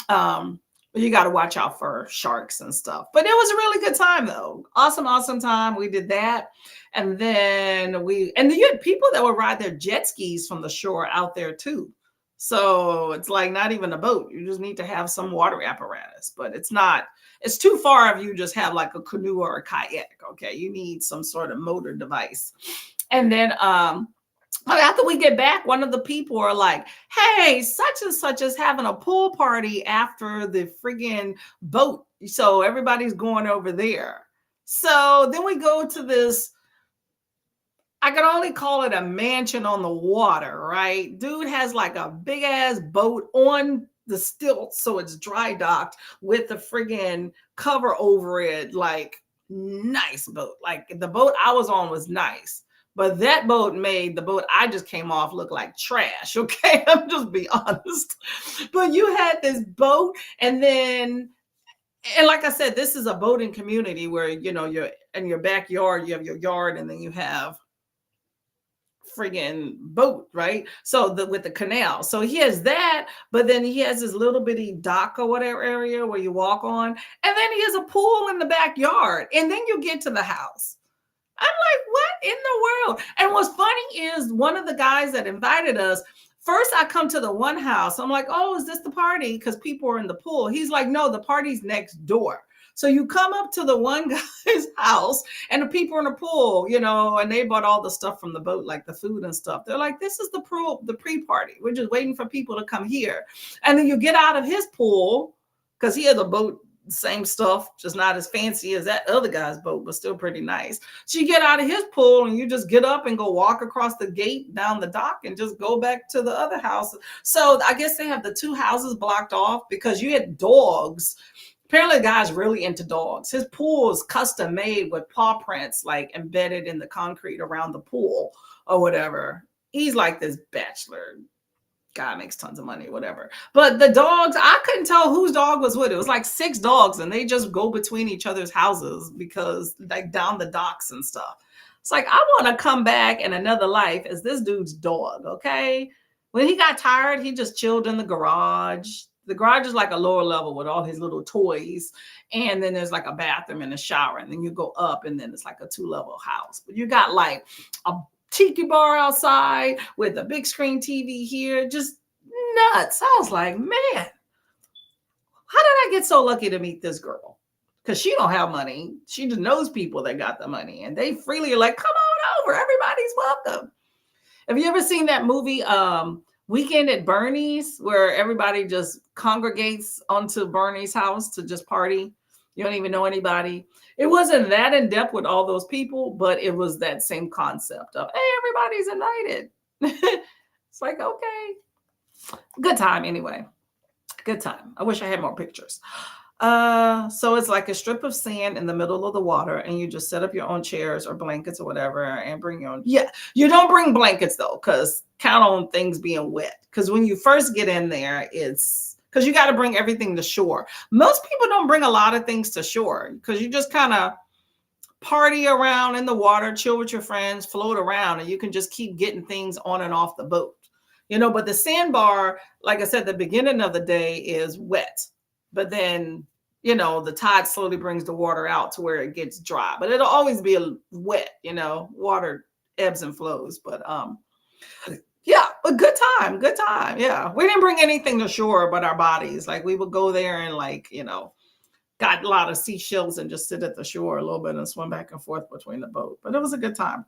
But you got to watch out for sharks and stuff. But it was a really good time though. Awesome time. We did that. And then you had people that would ride their jet skis from the shore out there too. So it's like not even a boat. You just need to have some water apparatus, but it's too far if you just have like a canoe or a kayak. Okay. You need some sort of motor device. And then after we get back, one of the people are like, hey, such and such is having a pool party after the friggin' boat. So everybody's going over there. So then we go to this, I can only call it a mansion on the water, right? Dude has like a big ass boat on the stilts. So it's dry docked with the friggin' cover over it. Like, nice boat. Like the boat I was on was nice. But that boat made the boat I just came off look like trash. Okay. I'm just be honest. But you had this boat, and like I said, this is a boating community where, you're in your backyard, you have your yard, and then you have friggin' boat, right? So with the canal. So he has that, but then he has this little bitty dock or whatever area where you walk on. And then he has a pool in the backyard. And then you get to the house. I'm like, what in the world? And what's funny is one of the guys that invited us, first I come to the one house. I'm like, oh, is this the party? Because people are in the pool. He's like, no, the party's next door. So you come up to the one guy's house and the people in the pool, and they bought all the stuff from the boat, like the food and stuff. They're like, this is the pre-party. We're just waiting for people to come here. And then you get out of his pool because he has a boat, same stuff, just not as fancy as that other guy's boat, but still pretty nice. So you get out of his pool and you just get up and go walk across the gate down the dock and just go back to the other house. So I guess they have the two houses blocked off because you had dogs. Apparently the guy's really into dogs. His pool is custom made with paw prints like embedded in the concrete around the pool or whatever. He's like this bachelor guy, makes tons of money, whatever. But the dogs, I couldn't tell whose dog was what. It was like 6 dogs, and they just go between each other's houses because like down the docks and stuff. It's like, I want to come back in another life as this dude's dog, okay? When he got tired, he just chilled in the garage. The garage is like a lower level with all his little toys. And then there's like a bathroom and a shower. And then you go up, and then it's like a 2-level house. But you got like a tiki bar outside with a big screen TV here, just nuts. I was like, man, how did I get so lucky to meet this girl? Because she don't have money. She just knows people that got the money, and they freely are like, come on over. Everybody's welcome. Have you ever seen that movie, Weekend at Bernie's, where everybody just congregates onto Bernie's house to just party? You don't even know anybody. It wasn't that in depth with all those people, but it was that same concept of, hey, everybody's invited. It's like, okay. Good time anyway. Good time. I wish I had more pictures. So it's like a strip of sand in the middle of the water, and you just set up your own chairs or blankets or whatever and bring your own. Yeah, you don't bring blankets though, because count on things being wet. Because when you first get in there, it's because you got to bring everything to shore. Most people don't bring a lot of things to shore because you just kind of party around in the water, chill with your friends, float around, and you can just keep getting things on and off the boat. But the sandbar, like I said, the beginning of the day is wet. But then, the tide slowly brings the water out to where it gets dry. But it'll always be wet, water ebbs and flows. But yeah, a good time. Yeah. We didn't bring anything to shore but our bodies. Like we would go there and got a lot of seashells and just sit at the shore a little bit and swim back and forth between the boat. But it was a good time.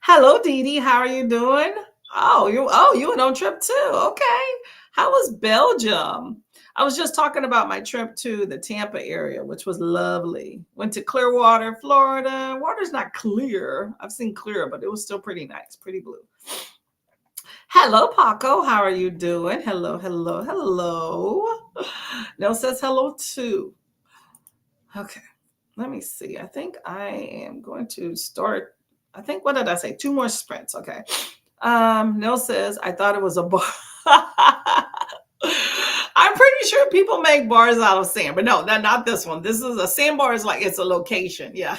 Hello, Dee Dee. How are you doing? Oh, you went on trip too. Okay. How was Belgium? I was just talking about my trip to the Tampa area, which was lovely. Went to Clearwater, Florida. Water's not clear. I've seen clear, but it was still pretty nice, pretty blue. Hello, Paco. How are you doing? Hello. Nell says hello too. Okay. Let me see. I think I am going to start. What did I say? 2 more sprints. Okay. Nell says, I thought it was a bar. I'm pretty sure people make bars out of sand, but no, not this one. This is a sandbar is like, it's a location. Yeah.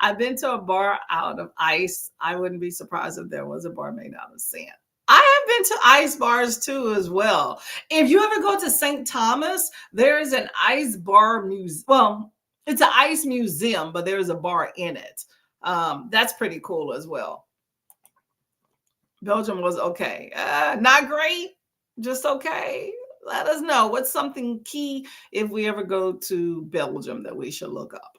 I've been to a bar out of ice. I wouldn't be surprised if there was a bar made out of sand. I I've been to ice bars too as well. If you ever go to St. Thomas, there is an ice bar museum. Well, it's an ice museum, but there is a bar in it. That's pretty cool as well. Belgium was okay. Not great, just okay. Let us know what's something key if we ever go to Belgium that we should look up.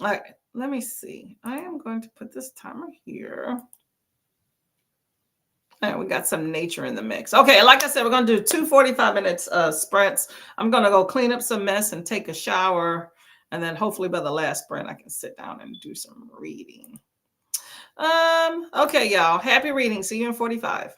All right, let me see. I am going to put this timer here. And we got some nature in the mix. Okay, like I said, we're going to do 2 minutes sprints. I'm going to go clean up some mess and take a shower. And then hopefully by the last sprint, I can sit down and do some reading. Okay, y'all. Happy reading. See you in 45.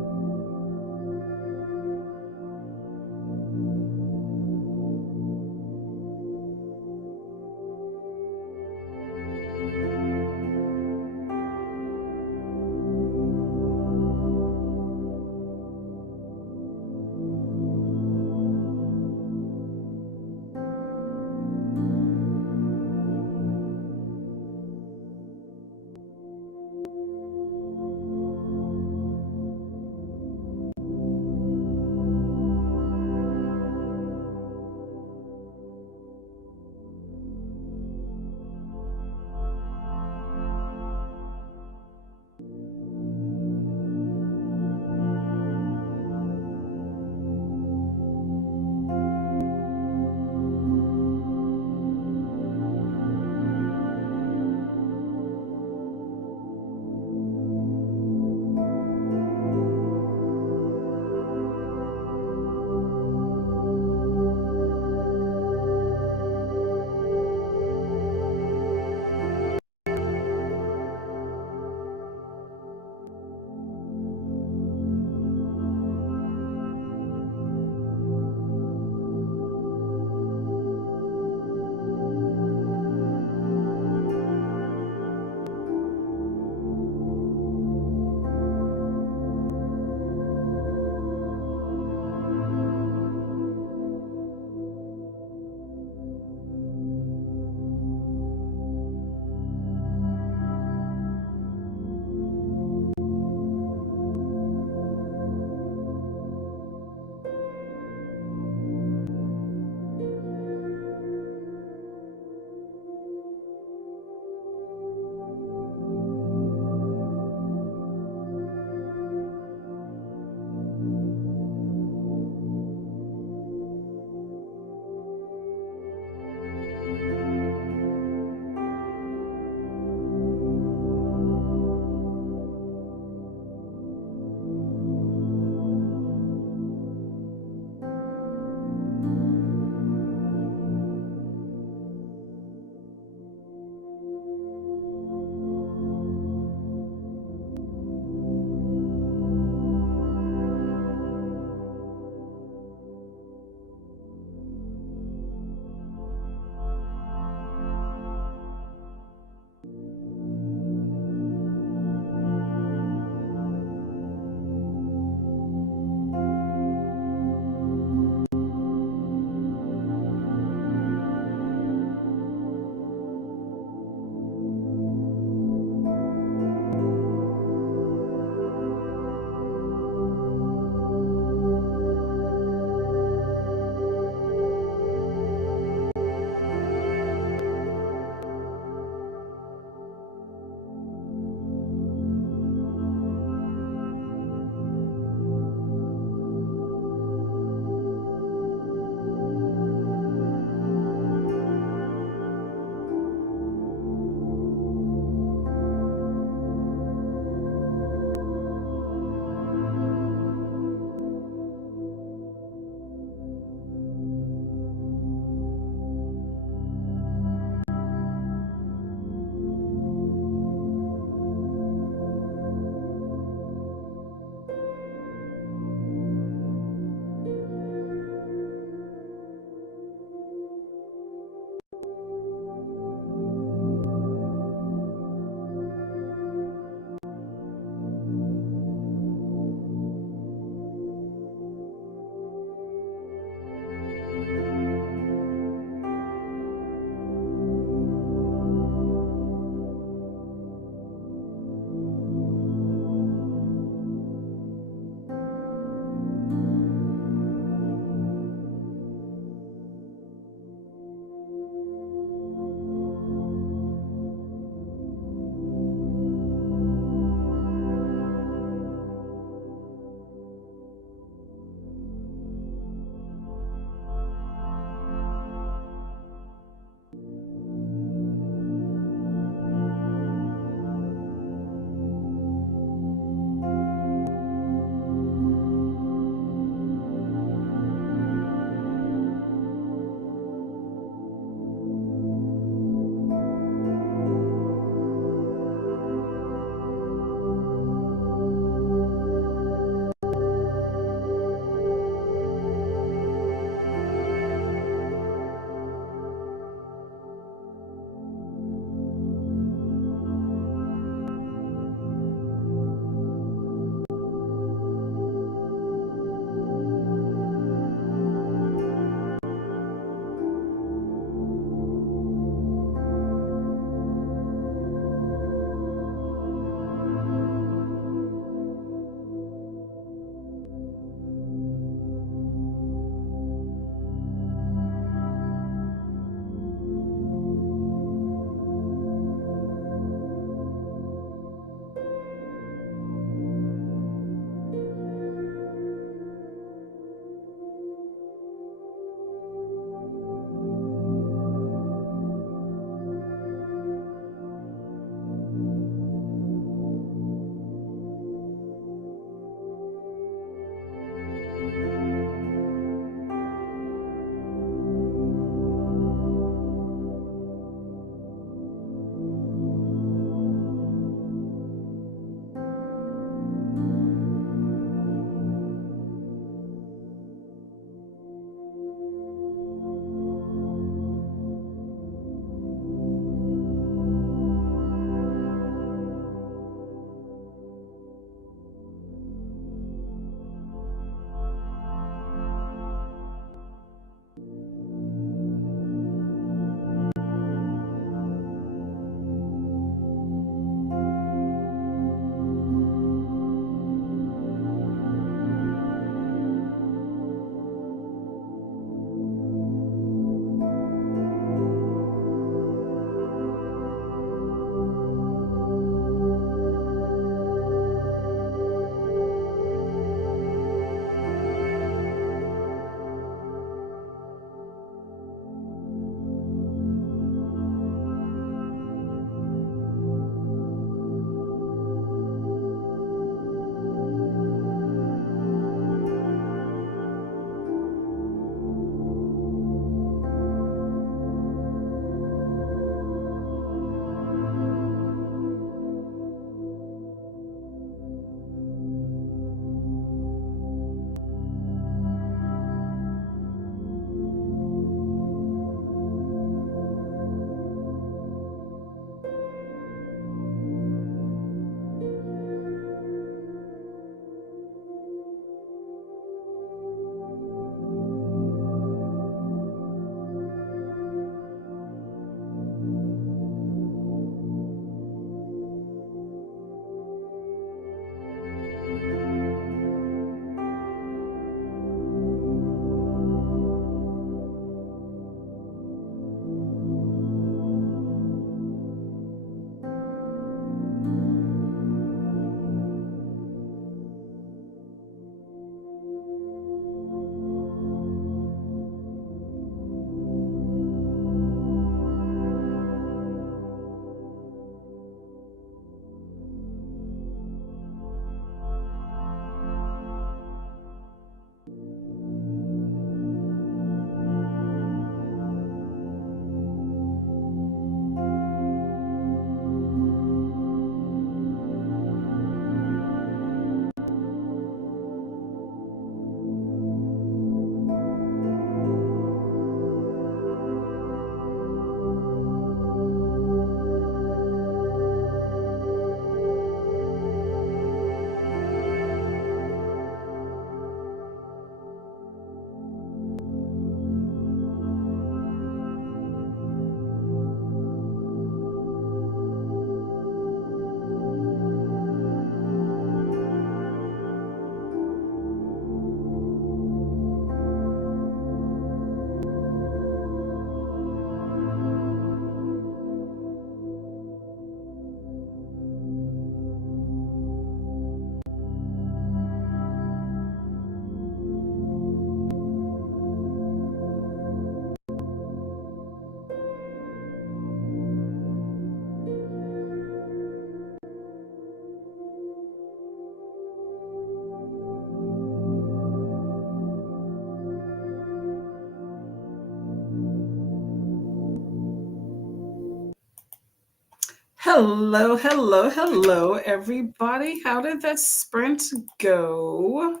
Hello, hello, hello, everybody. How did that sprint go?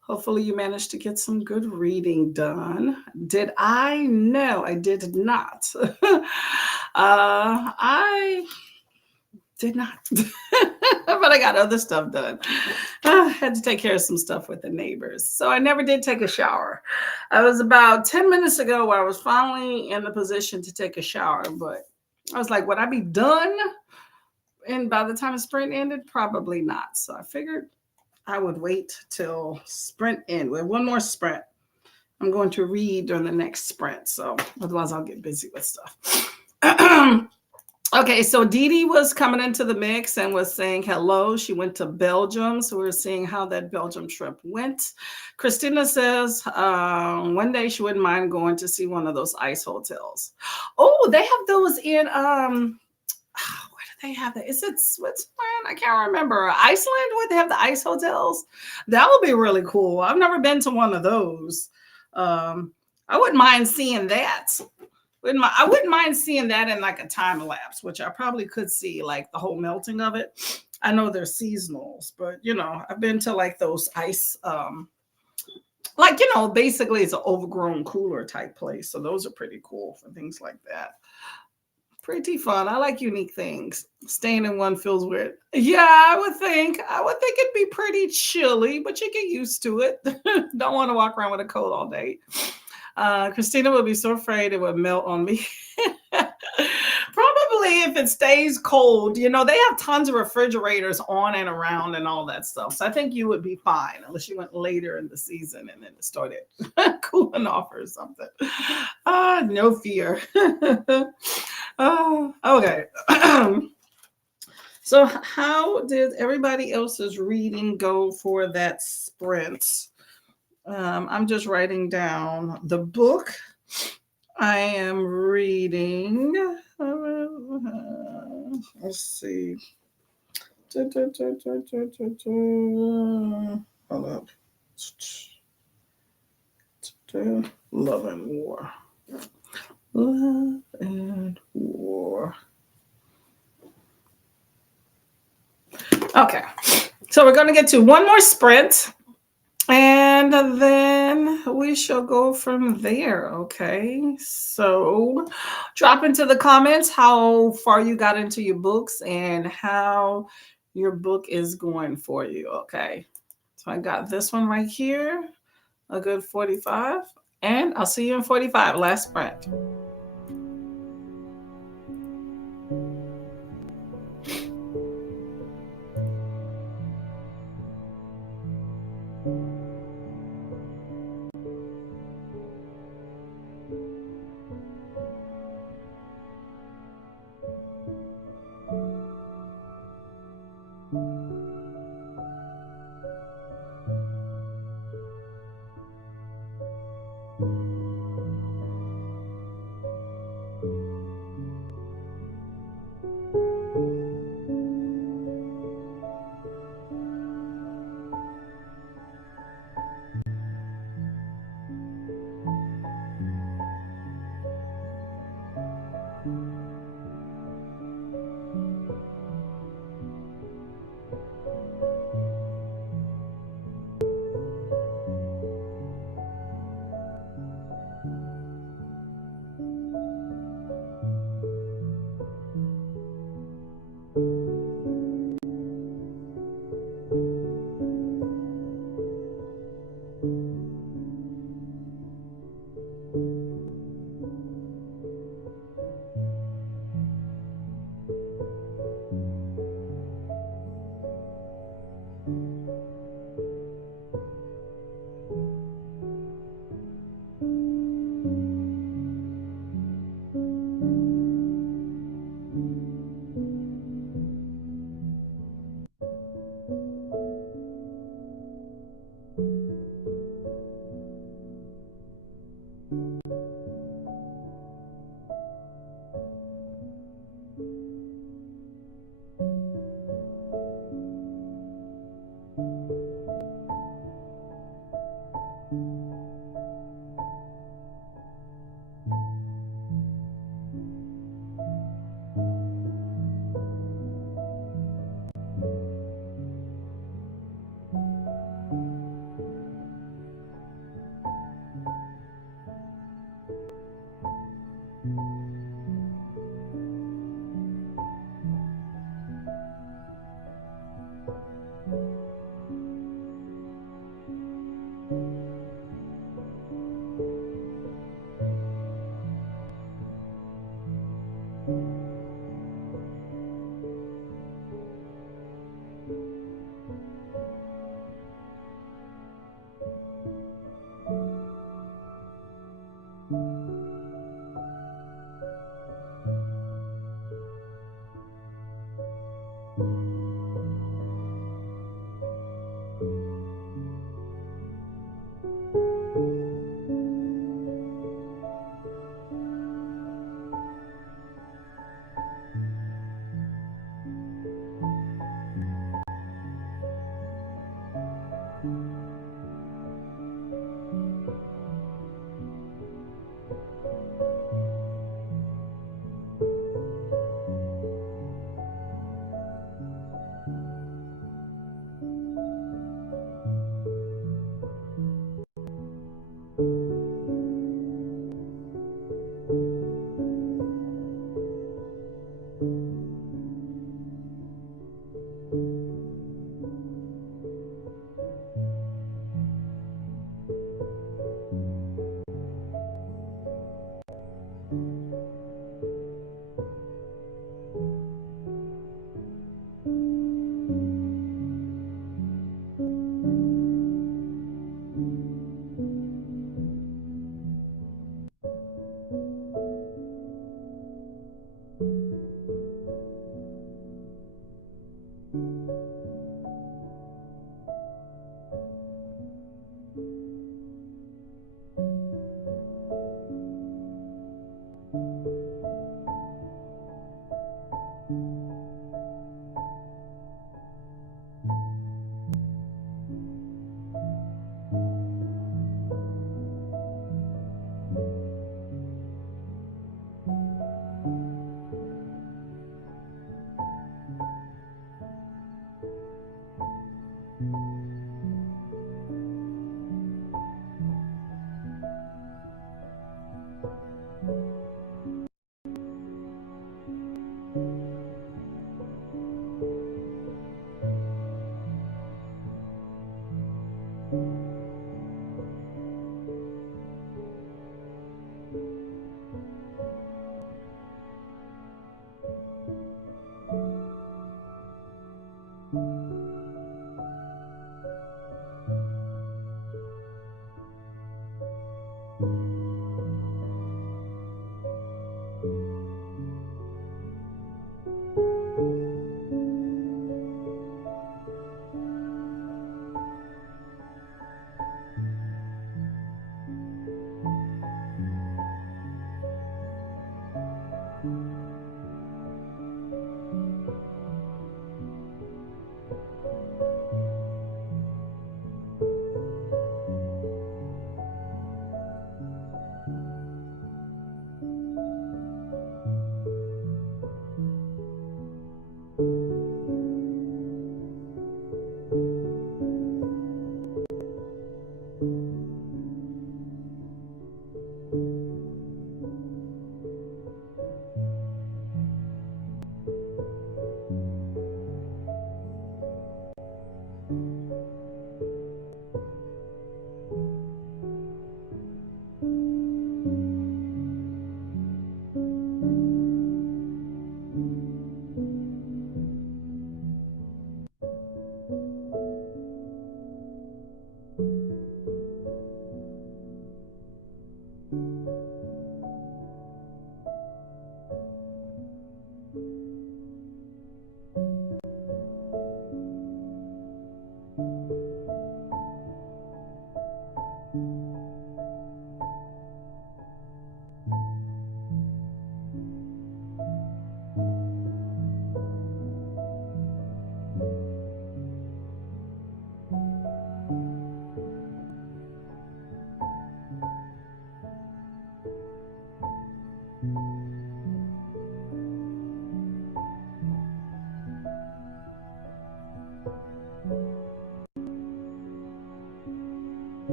Hopefully, you managed to get some good reading done. Did I? No, I did not. I did not, but I got other stuff done. I had to take care of some stuff with the neighbors. So I never did take a shower. I was about 10 minutes ago where I was finally in the position to take a shower, but I was like, would I be done? And by the time the sprint ended, probably not. So I figured I would wait till sprint end. We have one more sprint. I'm going to read during the next sprint. So otherwise I'll get busy with stuff. Okay, so Dee Dee was coming into the mix and was saying hello. She went to Belgium. So we are seeing how that Belgium trip went. Christina says one day she wouldn't mind going to see one of those ice hotels. Oh, they have those in where do they have that? Is it Switzerland? I can't remember. Iceland, where they have the ice hotels? That would be really cool. I've never been to one of those. I wouldn't mind seeing that. I wouldn't mind seeing that in like a time lapse, which I probably could see like the whole melting of it. I know they're seasonals, but I've been to like those ice, like basically it's an overgrown cooler type place. So those are pretty cool for things like that. Pretty fun. I like unique things. Staying in one feels weird. Yeah, I would think. It'd be pretty chilly, but you get used to it. Don't want to walk around with a coat all day. Christina would be so afraid it would melt on me. Probably if it stays cold. They have tons of refrigerators on and around and all that stuff. So I think you would be fine unless you went later in the season and then it started cooling off or something. No fear. Oh, okay. So how did everybody else's reading go for that sprint? I'm just writing down the book I am reading. Let's see. Hold up. Love and War. Love and War. Okay. So we're going to get to one more sprint. And then we shall go from there. Okay. So drop into the comments how far you got into your books and how your book is going for you. Okay. So I got this one right here, a good 45. And I'll see you in 45, last sprint.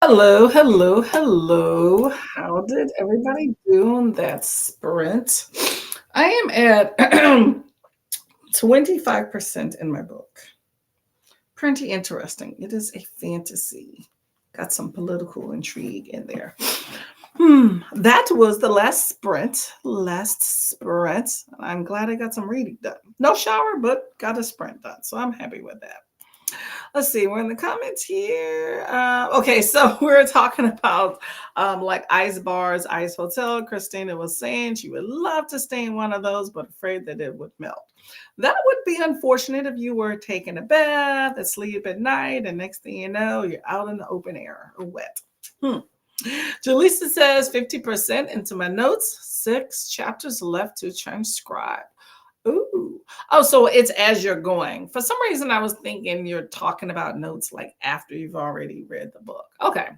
Hello, hello, hello. How did everybody do on that sprint? I am at 25% in my book. Pretty interesting. It is a fantasy. Got some political intrigue in there. That was the last sprint. Last sprint. I'm glad I got some reading done. No shower, but got a sprint done. So I'm happy with that. Let's see, we're in the comments here. Okay, so we're talking about like ice bars, ice hotel. Christina was saying she would love to stay in one of those, but afraid that it would melt. That would be unfortunate if you were taking a bath, asleep at night, and next thing you know, you're out in the open air or wet. Jaleesa says 50% into my notes, 6 chapters left to transcribe. Ooh. Oh, so it's as you're going. For some reason, I was thinking you're talking about notes like after you've already read the book. Okay.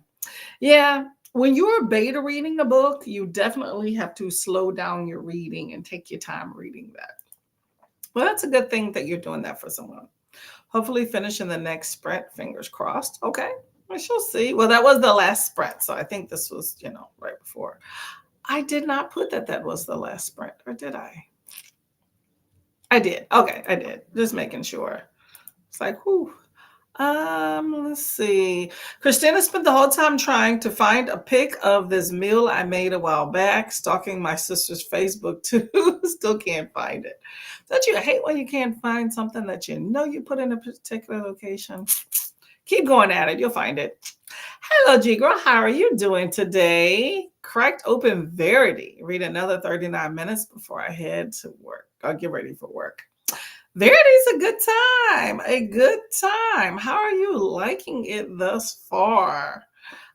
Yeah. When you're beta reading a book, you definitely have to slow down your reading and take your time reading that. Well, that's a good thing that you're doing that for someone. Hopefully, finish in the next sprint. Fingers crossed. Okay. I shall see. Well, that was the last sprint. So I think this was, right before. I did not put that was the last sprint, or did I? I did. Okay, I did. Just making sure. It's like, whew. Let's see. Christina spent the whole time trying to find a pic of this meal I made a while back, stalking my sister's Facebook too. Still can't find it. Don't you hate when you can't find something that you know you put in a particular location? Keep going at it. You'll find it. Hello, G Girl. How are you doing today? Cracked open Verity. Read another 39 minutes before I head to work. I'll get ready for work. Verity's a good time. A good time. How are you liking it thus far?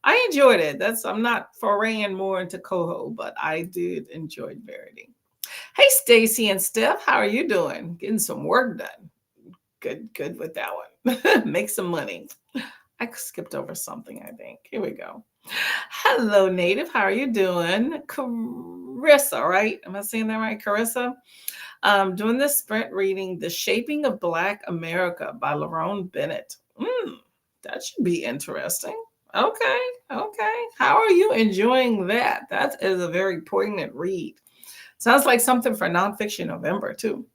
I enjoyed it. I'm not foraying more into coho, but I did enjoy Verity. Hey, Stacy and Steph, how are you doing? Getting some work done. Good with that one. Make some money. I skipped over something, I think. Here we go. Hello, Native. How are you doing? Carissa, right? Am I saying that right? Carissa? Doing this sprint reading The Shaping of Black America by Lerone Bennett. That should be interesting. Okay. How are you enjoying that? That is a very poignant read. Sounds like something for Nonfiction November, too.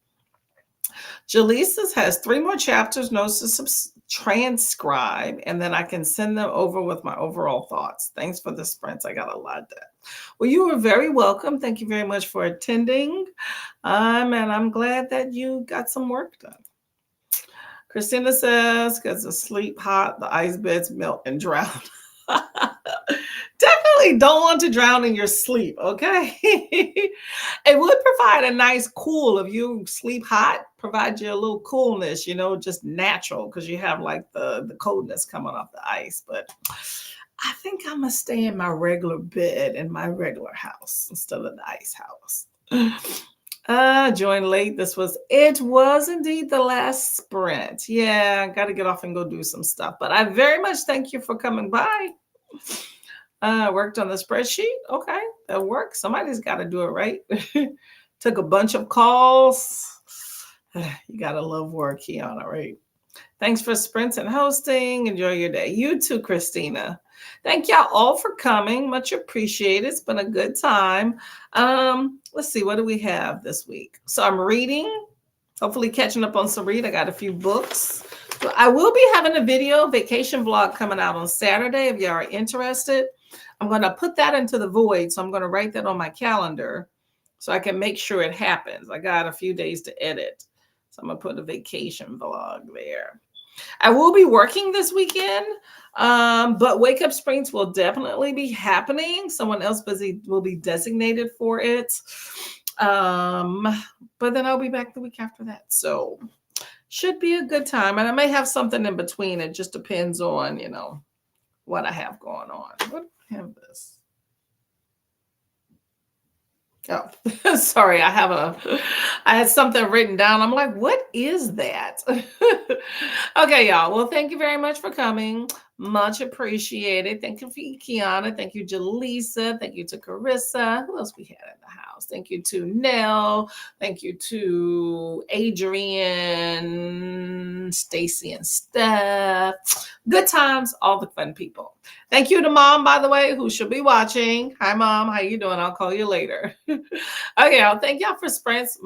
Jaleesa's has 3 more chapters, notes to transcribe, and then I can send them over with my overall thoughts. Thanks for the sprints. I got a lot done. Well, you are very welcome. Thank you very much for attending. And I'm glad that you got some work done. Christina says, because the sleep hot, the ice beds melt and drown. Definitely don't want to drown in your sleep, okay? It would provide a nice cool if you sleep hot, provide you a little coolness, just natural, because you have like the coldness coming off the ice. But I think I'm going to stay in my regular bed in my regular house instead of the ice house. Joined late. It was indeed the last sprint. Yeah, I got to get off and go do some stuff. But I very much thank you for coming by. Worked on the spreadsheet. Okay, that works. Somebody's got to do it, right? Took a bunch of calls. You got to love work, Kiana, right? Thanks for sprints and hosting. Enjoy your day. You too, Christina. Thank y'all all for coming. Much appreciated. It's been a good time. Let's see. What do we have this week? So I'm reading, hopefully catching up on some read. I got a few books. So I will be having a video vacation vlog coming out on Saturday if y'all are interested. I'm going to put that into the void. So I'm going to write that on my calendar so I can make sure it happens. I got a few days to edit. So I'm going to put a vacation vlog there. I will be working this weekend, but Wake Up Sprints will definitely be happening. Someone else will be designated for it. But then I'll be back the week after that. So should be a good time. And I may have something in between. It just depends on, what I have going on. What do I have this? Oh, sorry. I had something written down. I'm like, what is that? Okay, y'all. Well, thank you very much for coming. Much appreciated. Thank you for Kiana. Thank you, Jaleesa. Thank you to Carissa. Who else we had in the house? Thank you to Nell. Thank you to Adrian, Stacy, and Steph. Good times, all the fun people. Thank you to Mom, by the way, who should be watching. Hi, Mom. How you doing? I'll call you later. Okay, y'all. Thank y'all for sprints.